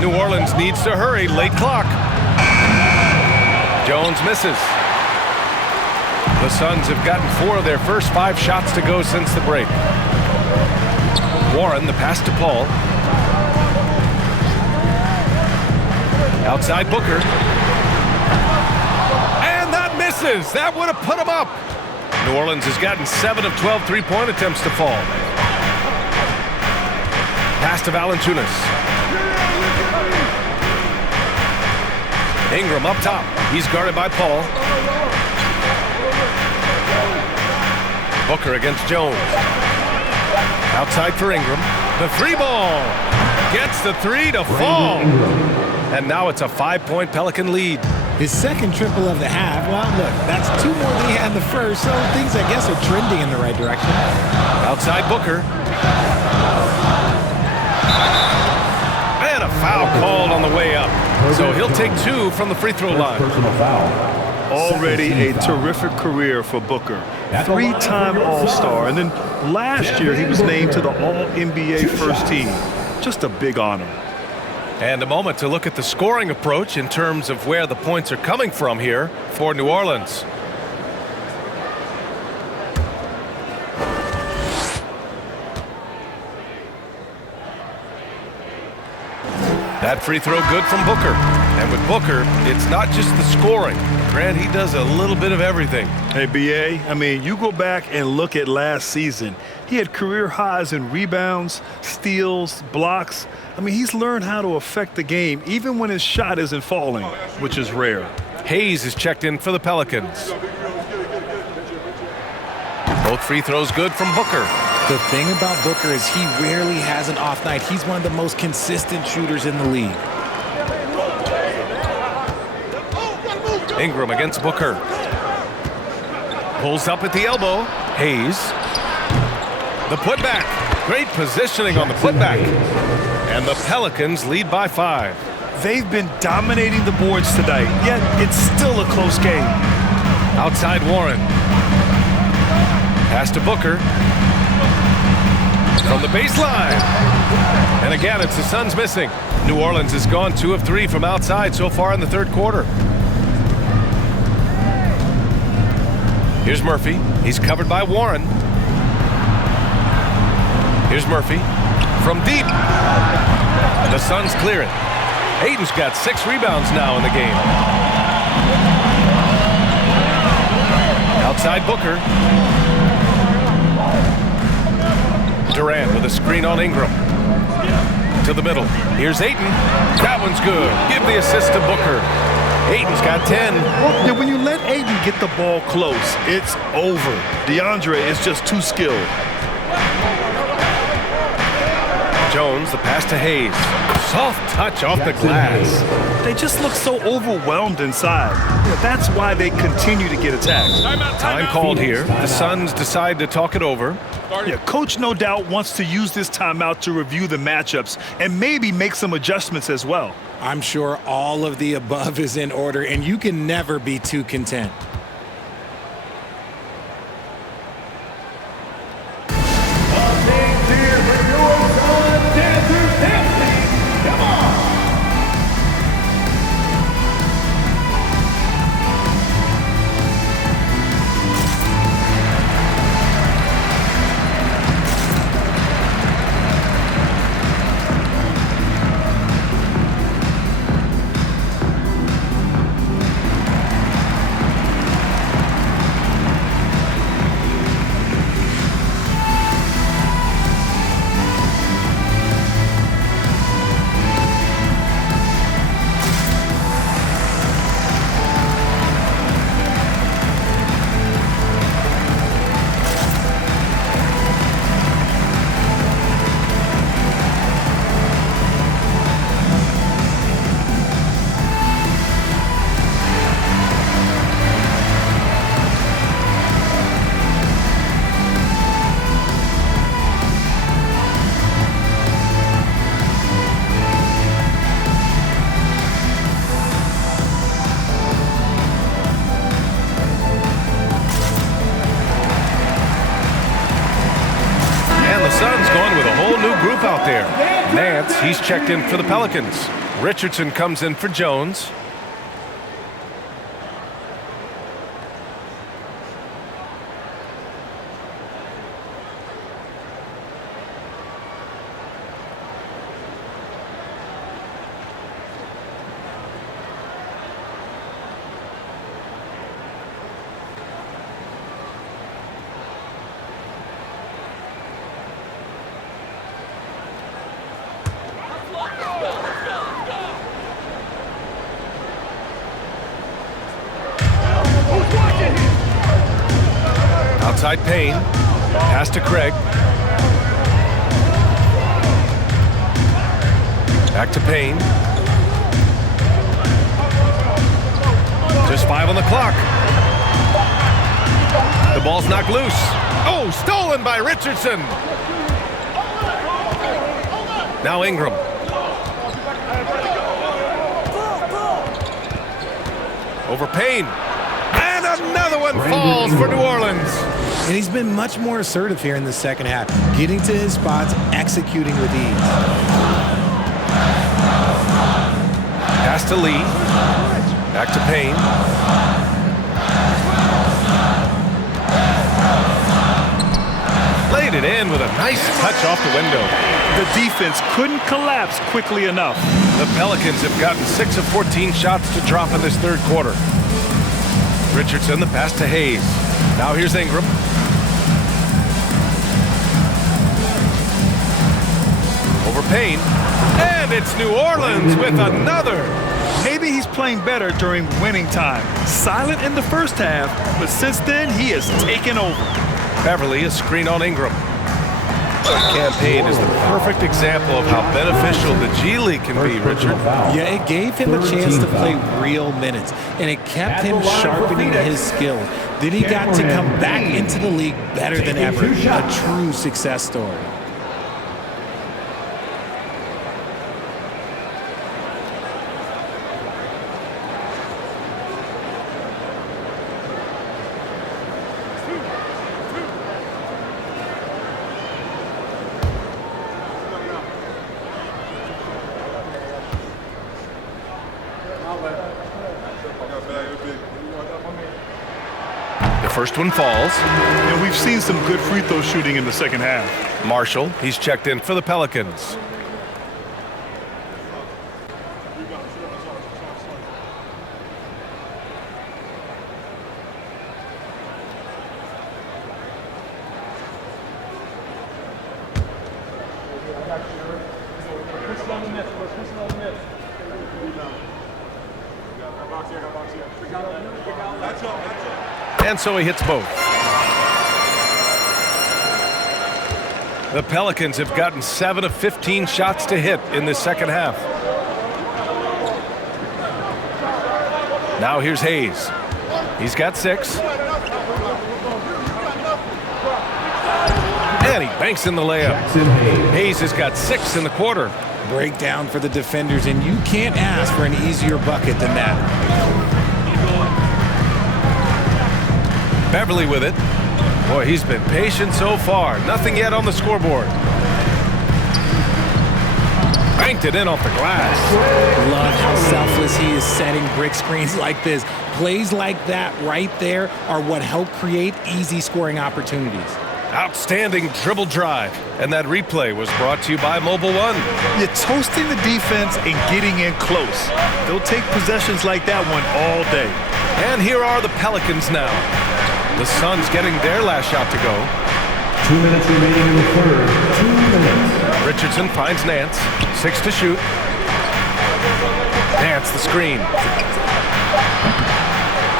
New Orleans needs to hurry. Late clock. Jones misses. The Suns have gotten 4 of their first 5 shots to go since the break. Warren, the pass to Paul. Outside Booker. And that misses. That would have put him up. New Orleans has gotten 7 of 12 three-point attempts to fall. Pass to Valanciunas. Ingram up top. He's guarded by Paul. Booker against Jones. Outside for Ingram. The 3 ball. Gets the 3 to fall. And now it's a 5-point Pelican lead. His second triple of the half. Well, look, that's 2 more than he had in the first, so things, I guess, are trending in the right direction. Outside Booker. And a foul called on the way up. So he'll take 2 from the free throw line. Personal foul. Already a terrific career for Booker. 3-time All-Star, and then last year he was named to the All-NBA first team. Just a big honor. And a moment to look at the scoring approach in terms of where the points are coming from here for New Orleans. That free throw good from Booker. And with Booker, it's not just the scoring. Grant, he does a little bit of everything. Hey, B.A., I mean, you go back and look at last season. He had career highs in rebounds, steals, blocks. I mean, he's learned how to affect the game even when his shot isn't falling, which is rare. Hayes is checked in for the Pelicans. Both free throws good from Booker. The thing about Booker is he rarely has an off night. He's one of the most consistent shooters in the league. Ingram against Booker. Pulls up at the elbow. Hayes. The putback. Great positioning on the putback. And the Pelicans lead by 5. They've been dominating the boards tonight, yet it's still a close game. Outside Warren. Pass to Booker. From the baseline. And again, it's the Suns missing. New Orleans has gone 2 of 3 from outside so far in the third quarter. Here's Murphy. He's covered by Warren. Here's Murphy. From deep. The Suns clear it. Aiden's got 6 rebounds now in the game. Outside Booker. Durant with a screen on Ingram. To the middle. Here's Ayton. That one's good. Give the assist to Booker. Ayton's got 10. Yeah, when you let Ayton get the ball close, it's over. DeAndre is just too skilled. Jones, the pass to Hayes. Soft touch off the glass. They just look so overwhelmed inside. Yeah, that's why they continue to get attacked. Time called here. The Suns decide to talk it over. Yeah, coach no doubt wants to use this timeout to review the matchups and maybe make some adjustments as well. I'm sure all of the above is in order, and you can never be too content. He's checked in for the Pelicans. Richardson comes in for Jones. Outside Payne. Pass to Craig. Back to Payne. Just 5 on the clock. The ball's knocked loose. Oh, stolen by Richardson. Now Ingram. Over Payne. And another one falls for New Orleans. And he's been much more assertive here in the second half, getting to his spots, executing with ease. Pass to Lee. Back to Payne. Laid it in with a nice touch off the window. The defense couldn't collapse quickly enough. The Pelicans have gotten 6 of 14 shots to drop in this third quarter. Richardson, the pass to Hayes. Now here's Ingram. Over Payne. And it's New Orleans with another. Maybe he's playing better during winning time. Silent in the first half, but since then he has taken over. Beverly, a screen on Ingram. That campaign is the perfect example of how beneficial the G League can be, Richard. Yeah, it gave him a chance to play real minutes, and it kept him sharpening his skills. Then he got to come back into the league better than ever. A true success story. The first one falls. And we've seen some good free throw shooting in the second half. Marshall, he's checked in for the Pelicans. And so he hits both. The Pelicans have gotten 7 of 15 shots to hit in this second half. Now here's Hayes. He's got 6. And he banks in the layup. Hayes has got 6 in the quarter. Breakdown for the defenders, and you can't ask for an easier bucket than that. Beverly with it. Boy, he's been patient so far. Nothing yet on the scoreboard. Banked it in off the glass. Love how selfless he is setting brick screens like this. Plays like that right there are what help create easy scoring opportunities. Outstanding dribble drive. And that replay was brought to you by Mobile One. You're toasting the defense and getting in close. They'll take possessions like that one all day. And here are the Pelicans now. The Suns getting their last shot to go. 2 minutes remaining in the third. 2 minutes. Richardson finds Nance. 6 to shoot. Nance the screen.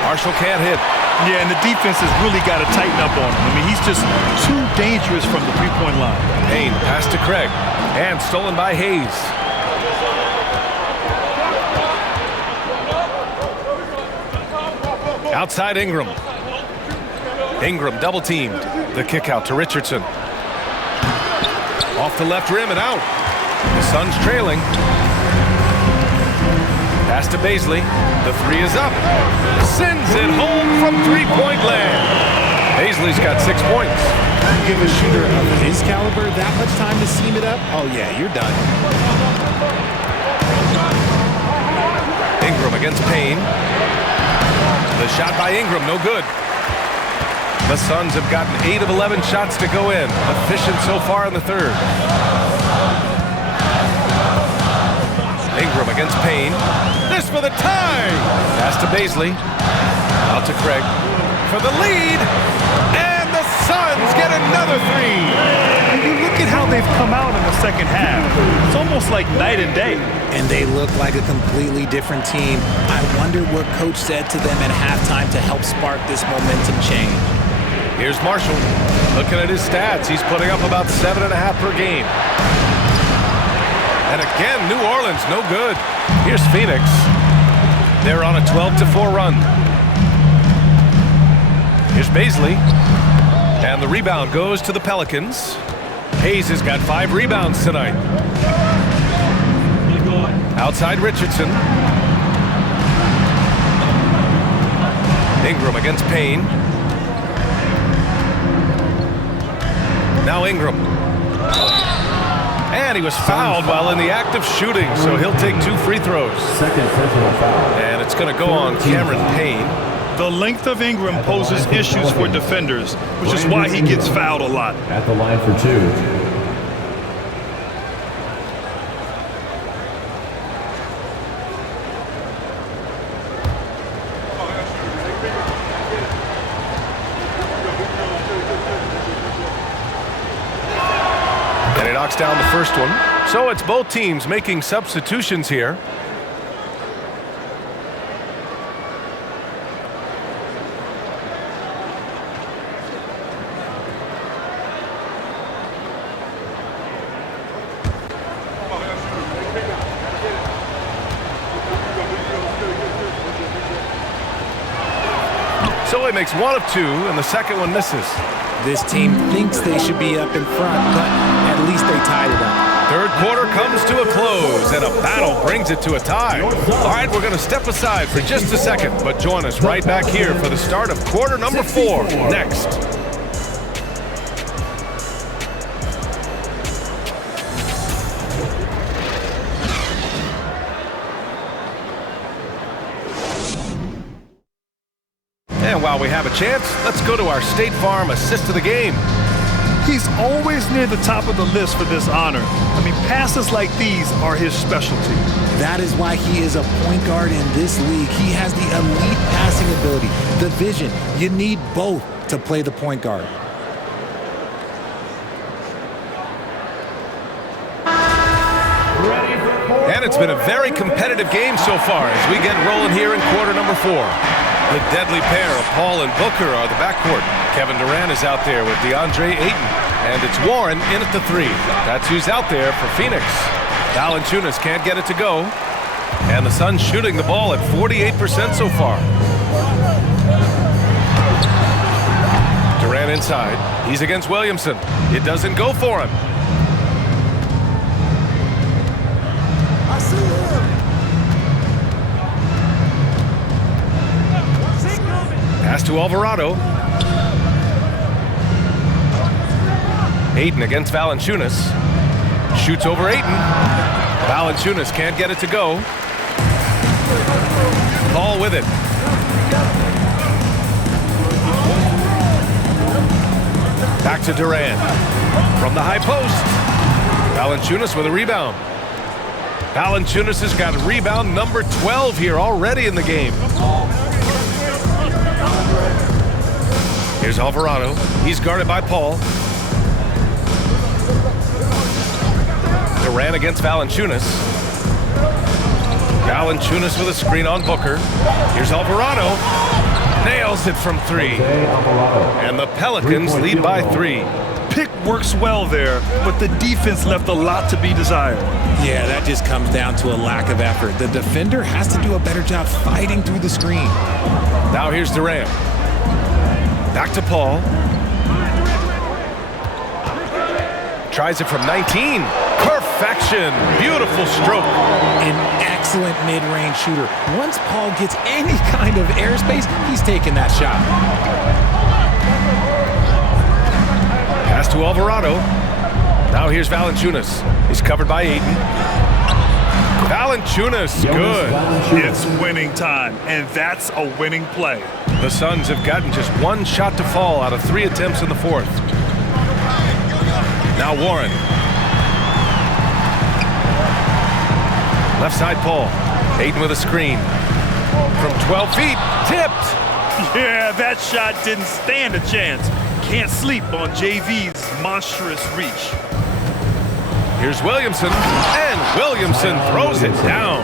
Marshall can't hit. Yeah, and the defense has really got to tighten up on him. I mean, he's just too dangerous from the three-point line. Payne pass to Craig. And stolen by Hayes. Outside Ingram. Ingram double teamed. The kick out to Richardson. Off the left rim and out. The Suns trailing. Pass to Baisley. The 3 is up. Sends it home from three-point land. Baisley's got 6 points. give a shooter of his caliber that much time to seam it up, oh yeah, you're done. Ingram against Payne. The shot by Ingram, no good. The Suns have gotten 8 of 11 shots to go in. Efficient so far in the third. Ingram against Payne. This for the tie! Pass to Baisley. Out to Craig for the lead. And the Suns get another three. And you look at how they've come out in the second half. It's almost like night and day. And they look like a completely different team. I wonder what coach said to them at halftime to help spark this momentum change. Here's Marshall. Looking at his stats, he's putting up about 7.5 per game. And again, New Orleans, no good. Here's Phoenix. They're on a 12-4 run. Here's Baisley. And the rebound goes to the Pelicans. Hayes has got 5 rebounds tonight. Outside Richardson. Ingram against Payne. Now Ingram. And he was fouled while in the act of shooting, so he'll take 2 free throws. Second personal foul. And it's going to go on Cameron Payne. The length of Ingram poses issues for defenders, which is why he gets fouled a lot. At the line for 2. Knocks down the first one. So it's both teams making substitutions here. So he makes 1 of 2, and the second one misses. This team thinks they should be up in front, but at least they tied it up. Third quarter comes to a close, and a battle brings it to a tie. All right, we're going to step aside for just a second, but join us right back here for the start of quarter number 4 next. And while we have a chance, let's go to our State Farm assist of the game. He's always near the top of the list for this honor. I mean, passes like these are his specialty. That is why he is a point guard in this league. He has the elite passing ability, the vision. You need both to play the point guard. And it's been a very competitive game so far as we get rolling here in quarter number 4. The deadly pair of Paul and Booker are the backcourt. Kevin Durant is out there with DeAndre Ayton. And it's Warren in at the 3. That's who's out there for Phoenix. Valanciunas can't get it to go. And the Suns shooting the ball at 48% so far. Durant inside. He's against Williamson. It doesn't go for him. I see him. Pass to Alvarado. Ayton against Valanciunas. Shoots over Ayton. Valanciunas can't get it to go. Ball with it. Back to Durant. From the high post. Valanciunas with a rebound. Valanciunas has got rebound number 12 here already in the game. Here's Alvarado. He's guarded by Paul. Durant against Valanciunas. Valanciunas with a screen on Booker. Here's Alvarado. Nails it from 3. And the Pelicans lead by 3. Pick works well there, but the defense left a lot to be desired. Yeah, that just comes down to a lack of effort. The defender has to do a better job fighting through the screen. Now here's Durant. Back to Paul. Tries it from 19. Perfection. Beautiful stroke. An excellent mid-range shooter. Once Paul gets any kind of airspace, he's taking that shot. Pass to Alvarado. Now here's Valanciunas. He's covered by Ayton. Valanciunas, good. It's winning time, and that's a winning play. The Suns have gotten just one shot to fall out of 3 attempts in the fourth. Now Warren. Left side Paul. Ayton with a screen. From 12 feet, tipped. Yeah, that shot didn't stand a chance. Can't sleep on JV's monstrous reach. Here's Williamson, and Williamson throws it down.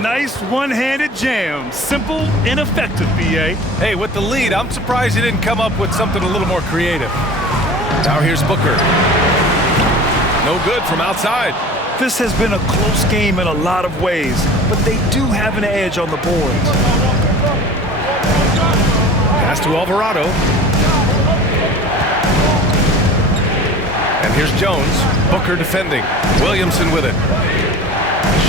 Nice one-handed jam. Simple and effective, BA. Hey, with the lead, I'm surprised he didn't come up with something a little more creative. Now here's Booker. No good from outside. This has been a close game in a lot of ways, but they do have an edge on the boards. Pass to Alvarado. And here's Jones. Booker defending. Williamson with it.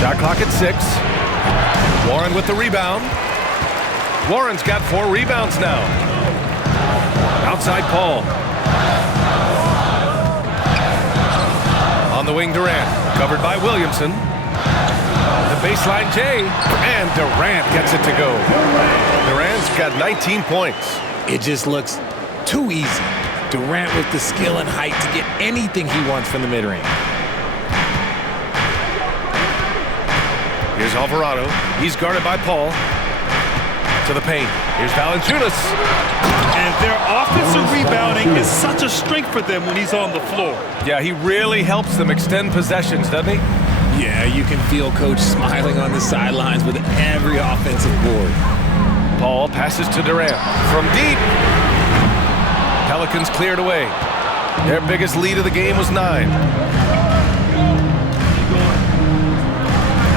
Shot clock at 6. Warren with the rebound. Warren's got 4 rebounds now. Outside Paul. On the wing, Durant. Covered by Williamson. The baseline J. And Durant gets it to go. Durant's got 19 points. It just looks too easy. Durant with the skill and height to get anything he wants from the mid-range. Here's Alvarado. He's guarded by Paul. To the paint. Here's Valanciunas. And their offensive rebounding is such a strength for them when he's on the floor. Yeah, he really helps them extend possessions, doesn't he? Yeah, you can feel Coach smiling on the sidelines with every offensive board. Paul passes to Durant. From deep. Pelicans cleared away. Their biggest lead of the game was 9.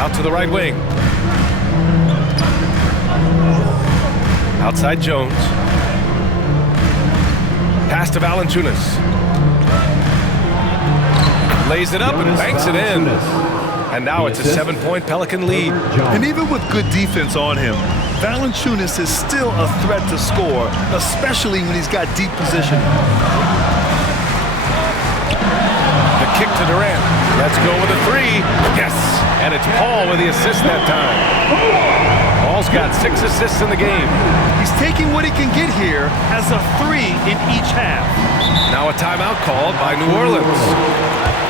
Out to the right wing. Outside Jones. Pass to Valanciunas. Lays it up and banks it in. And now it's a 7-point Pelican lead. And even with good defense on him, Valanciunas is still a threat to score, especially when he's got deep position. The kick to Durant. Let's go with a 3. Yes! And it's Paul with the assist that time. Paul's got 6 assists in the game. He's taking what he can get here as a 3 in each half. Now a timeout called by New Orleans.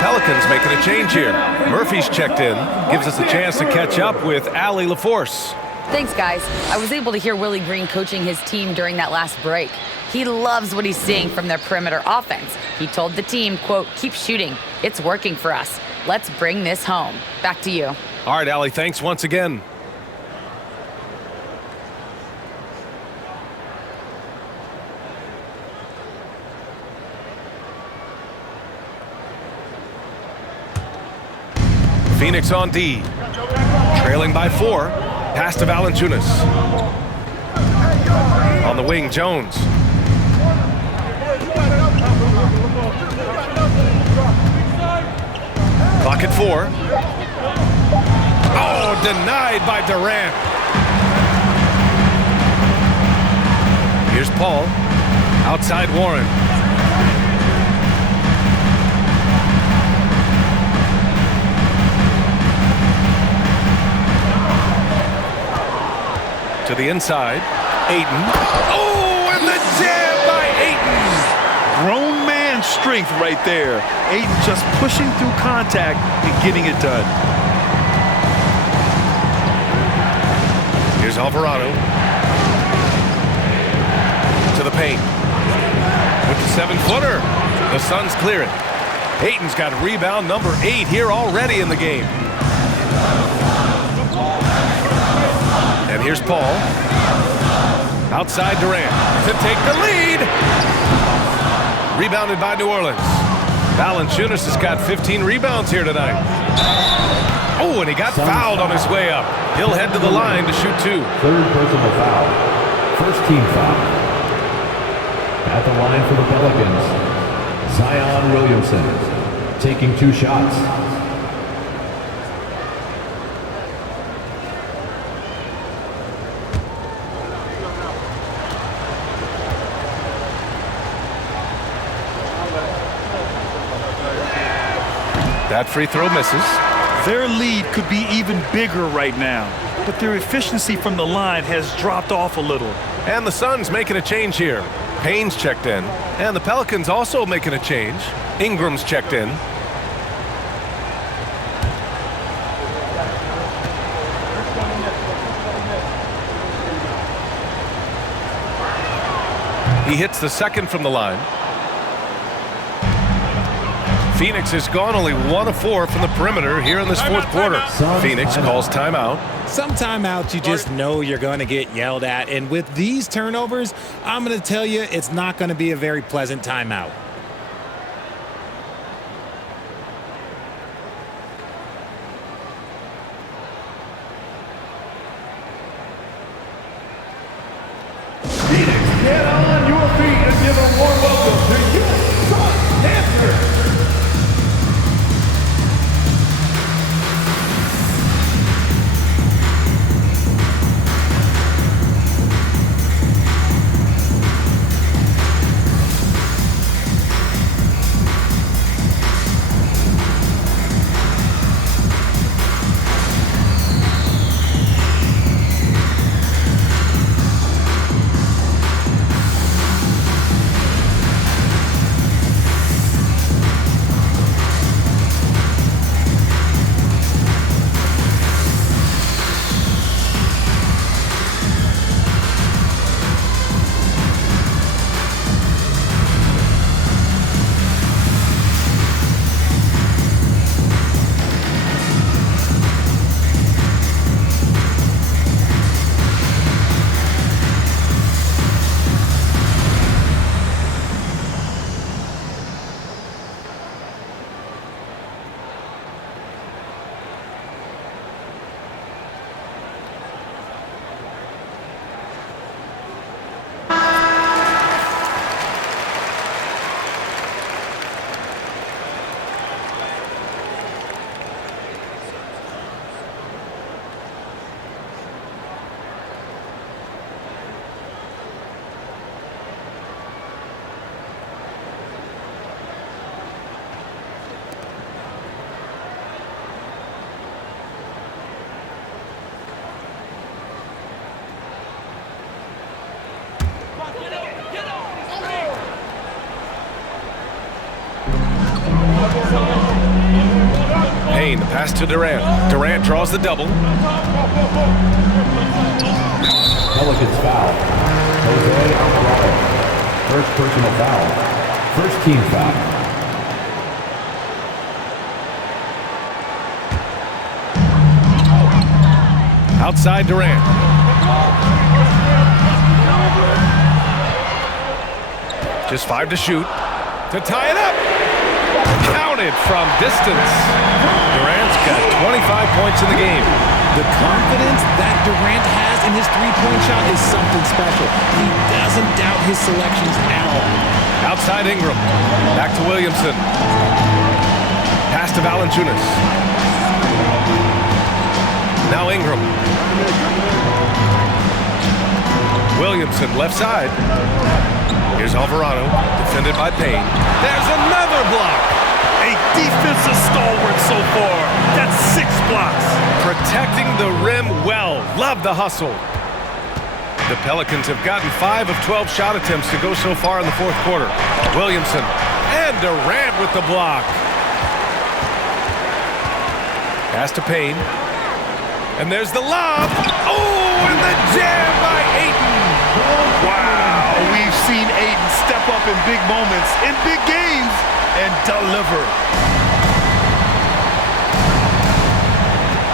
Pelicans making a change here. Murphy's checked in. Gives us a chance to catch up with Allie LaForce. Thanks, guys. I was able to hear Willie Green coaching his team during that last break. He loves what he's seeing from their perimeter offense. He told the team, quote, "Keep shooting. It's working for us. Let's bring this home." Back to you. All right, Allie, thanks once again. Phoenix on D. Trailing by 4. Pass to Valanciunas. On the wing, Jones. Clock at 4. Oh, denied by Durant. Here's Paul. Outside Warren. To the inside. Ayton. Oh, and the jam by Ayton. Grown man strength right there. Ayton just pushing through contact and getting it done. Here's Alvarado. To the paint. With the 7-footer. The Suns clear it. Ayton's got rebound number 8 here already in the game. And here's Paul. Outside Durant to take the lead. Rebounded by New Orleans. Valanciunas has got 15 rebounds here tonight. Oh, and he got fouled on his way up. He'll head to the line to shoot 2. Third personal foul. First team foul. At the line for the Pelicans, Zion Williamson taking 2 shots. That free throw misses. Their lead could be even bigger right now, but their efficiency from the line has dropped off a little. And the Suns making a change here. Payne's checked in. And the Pelicans also making a change. Ingram's checked in. He hits the second from the line. Phoenix has gone only 1 of 4 from the perimeter here in this fourth quarter. Phoenix calls timeout. Some timeouts you just know you're going to get yelled at. And with these turnovers, I'm going to tell you it's not going to be a very pleasant timeout. Phoenix, get on your feet and give a warm welcome to your Suns answer. Payne, the pass to Durant. Durant draws the double. Pelicans foul. Jose Alvarado. First personal foul. First team foul. Outside Durant. Just 5 to shoot. To tie it up. Counted from distance. Durant's got 25 points in the game. The confidence that Durant has in his three-point shot is something special. He doesn't doubt his selections at all. Outside Ingram. Back to Williamson. Pass to Valanciunas. Now Ingram. Williamson, left side. Here's Alvarado, defended by Payne. There's another block. A defensive stalwart so far. That's 6 blocks. Protecting the rim well. Love the hustle. The Pelicans have gotten 5 of 12 shot attempts to go so far in the fourth quarter. Williamson and Durant with the block. Pass to Payne. And there's the lob. Oh, and the jam by Ayton. Wow, we've seen Ayton step up in big moments, in big games, and deliver.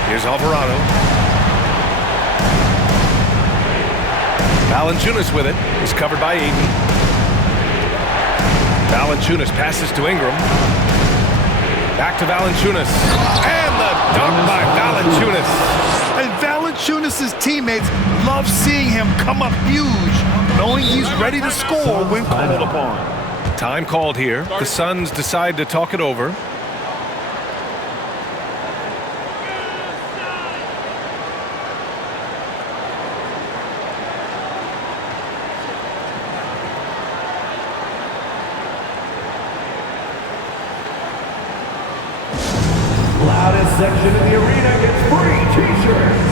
Here's Alvarado. Valanciunas with it. He's covered by Ayton. Valanciunas passes to Ingram. Back to Valanciunas. And the dunk by Valanciunas. And Valanciunas' teammates love seeing him come up huge, knowing he's ready to score when called upon. Time called here. The Suns decide to talk it over. Loudest section in the arena gets free t-shirts.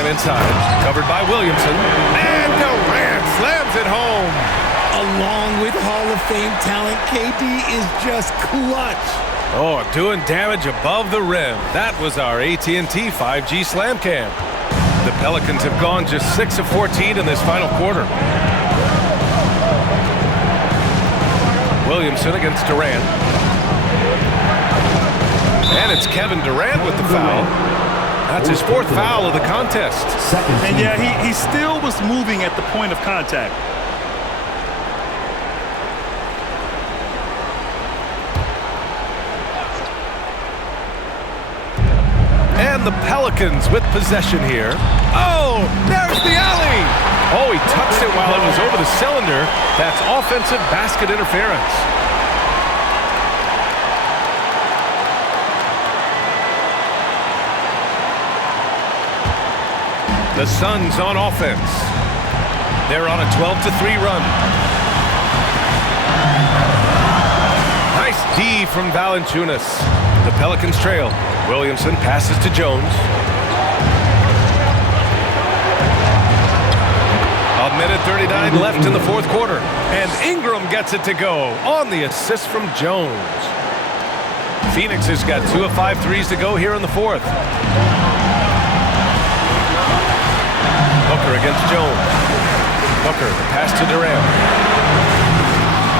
Inside, covered by Williamson, and Durant slams it home. Along with Hall of Fame talent, KD is just clutch. Oh, doing damage above the rim. That was our AT&T 5G Slam Cam. The Pelicans have gone just 6 of 14 in this final quarter. Williamson against Durant. And it's Kevin Durant with the foul. That's his 4th foul of the contest. And yeah, he still was moving at the point of contact. And the Pelicans with possession here. Oh, there's the alley. Oh, he touched it while it was over the cylinder. That's offensive basket interference. The Suns on offense. They're on a 12-3 run. Nice D from Valanciunas. The Pelicans trail. Williamson passes to Jones. A minute 39 left in the fourth quarter. And Ingram gets it to go on the assist from Jones. Phoenix has got 2 of 5 threes to go here in the fourth. Booker against Jones. Booker, the pass to Durant.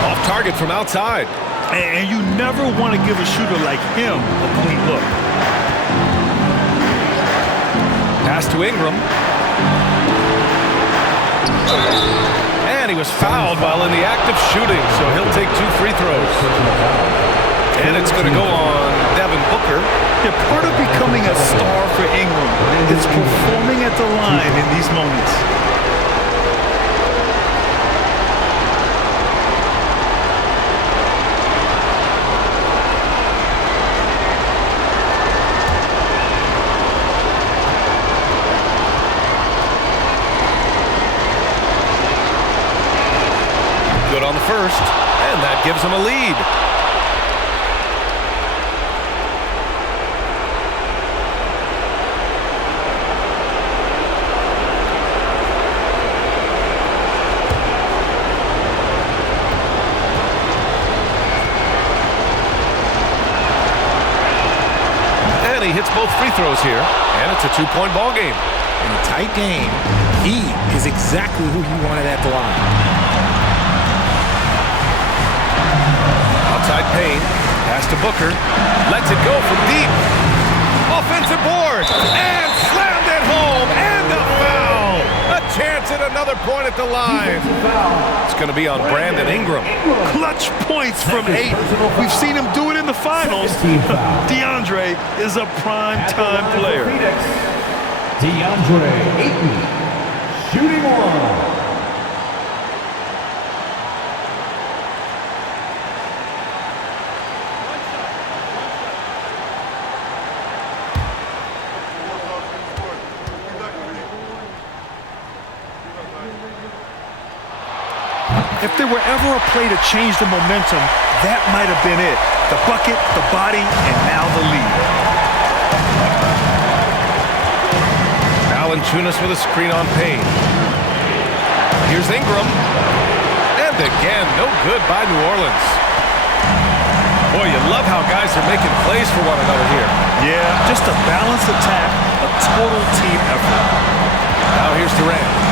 Off target from outside. And you never want to give a shooter like him a clean look. Pass to Ingram. And he was fouled while in the act of shooting, so he'll take 2 free throws. And it's going to go on Devin Booker. Yeah, part of becoming a star for Ingram is performing at the line in these moments. Good on the first, and that gives him a lead. And he hits both free throws here, and it's a 2-point ball game. In a tight game, he is exactly who you wanted at the line. Outside Payne, pass to Booker, lets it go from deep. Offensive board, and slammed it home, and a foul. A chance at another point at the line. It's going to be on Brandon Ingram. Clutch points from 8. We've seen him do it in the finals. DeAndre is a prime-time player. DeAndre Ayton, shooting 1. If there were ever a play to change the momentum, that might have been it. The bucket, the body, and now the lead. Valanciunas with a screen on Payne. Here's Ingram. And again, no good by New Orleans. Boy, you love how guys are making plays for one another here. Yeah, just a balanced attack, a total team effort. Now here's Durant.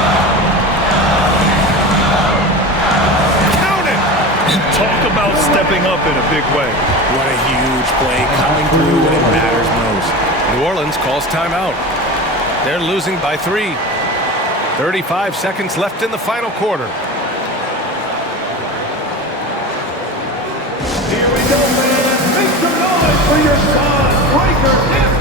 Talk about stepping up in a big way. What a huge play coming through when it matters most. New Orleans calls timeout. They're losing by 3. 35 seconds left in the final quarter. Here we go, man. Make some noise for your son, Riker Denver.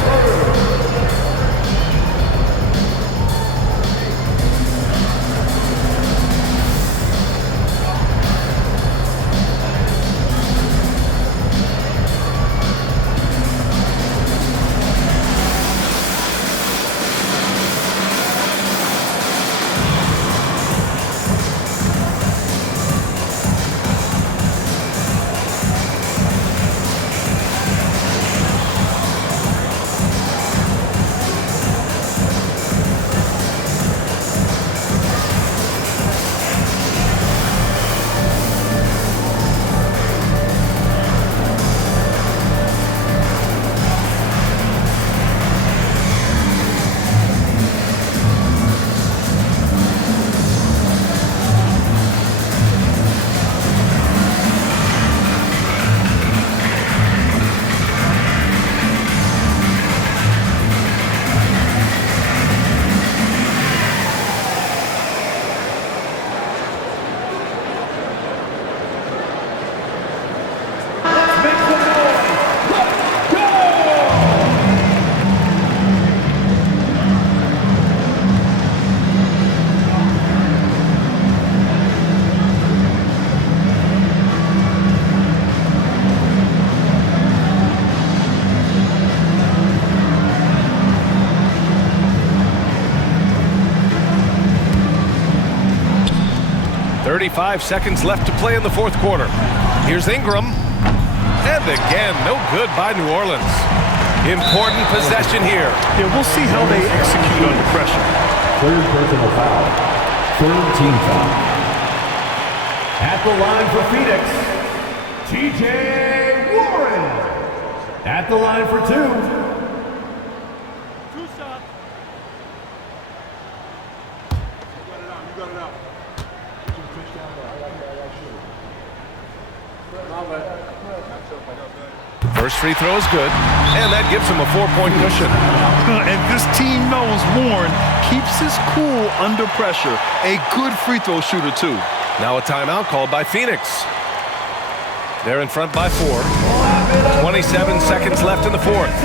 Five seconds left to play in the fourth quarter. Here's Ingram. And again, no good by New Orleans. Important possession here. Yeah, we'll see how they execute under pressure. Third personal foul. Third team foul. At the line for Phoenix, T.J. Warren. At the line for 2. First free throw is good, and that gives him a 4-point cushion. And this team knows Warren keeps his cool under pressure. A good free throw shooter, too. Now a timeout called by Phoenix. They're in front by 4. 27 seconds left in the fourth.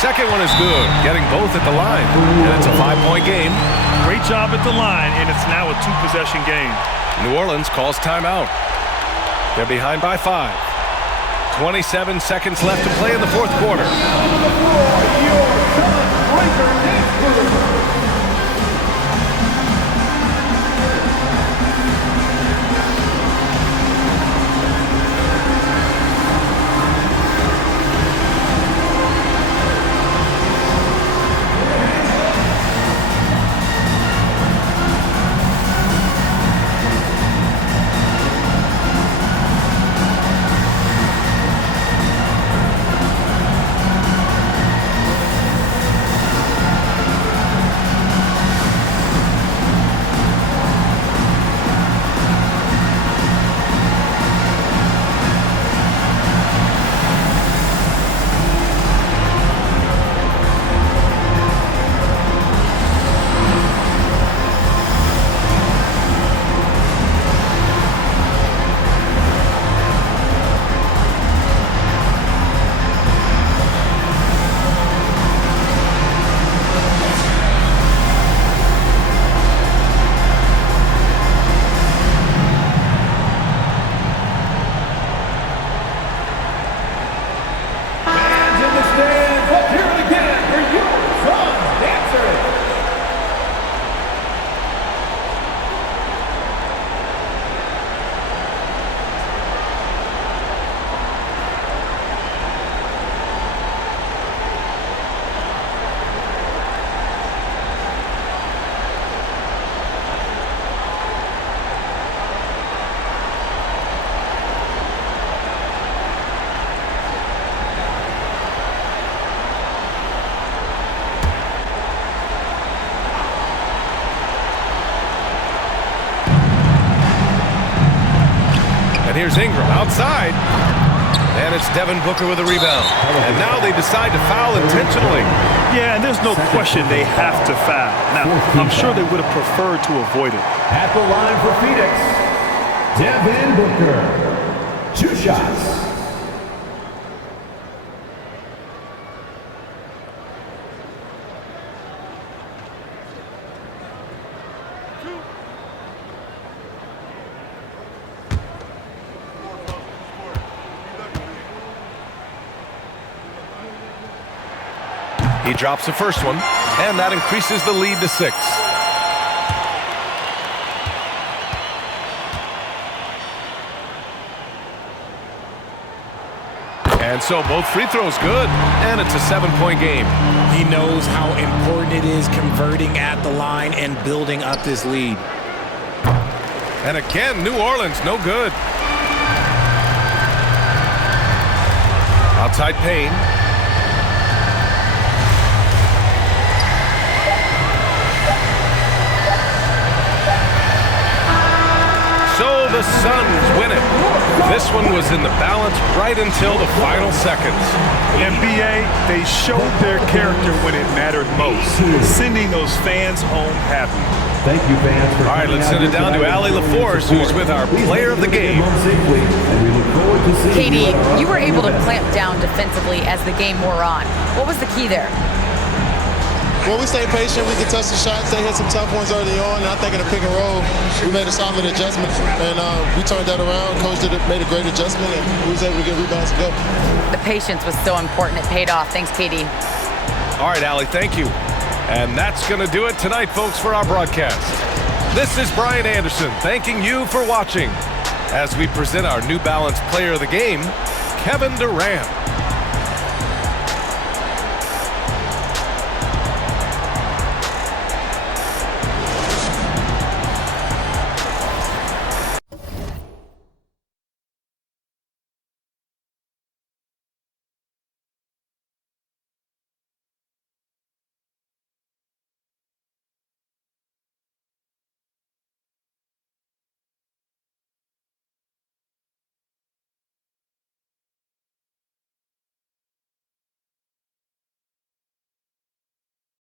Second one is good, getting both at the line. And it's a 5-point game. Great job at the line, and it's now a 2-possession game. New Orleans calls timeout. They're behind by 5. 27 seconds left to play in the fourth quarter. Here's Ingram outside. And it's Devin Booker with a rebound. And now they decide to foul intentionally. Yeah, and there's no question they have to foul. Now, I'm sure they would have preferred to avoid it. At the line for Phoenix, Devin Booker. 2 shots. He drops the first one, and that increases the lead to 6. And so both free throws good, and it's a 7-point game. He knows how important it is converting at the line and building up this lead. And again, New Orleans, no good. Outside Payne. So the Suns win it. This one was in the balance right until the final seconds. NBA, they showed their character when it mattered most, sending those fans home happy. Thank you, fans. For all right, let's send it down to Allie LaForce, who's with our player of the game. Katie, you were able to clamp down defensively as the game wore on. What was the key there? Well, we stayed patient. We could touch the shots. They hit some tough ones early on. And I think in the pick and roll, we made a solid adjustment. And we turned that around. Coach made a great adjustment, and we was able to get rebounds and go. The patience was so important. It paid off. Thanks, Katie. All right, Allie, thank you. And that's going to do it tonight, folks, for our broadcast. This is Brian Anderson thanking you for watching as we present our New Balance Player of the Game, Kevin Durant.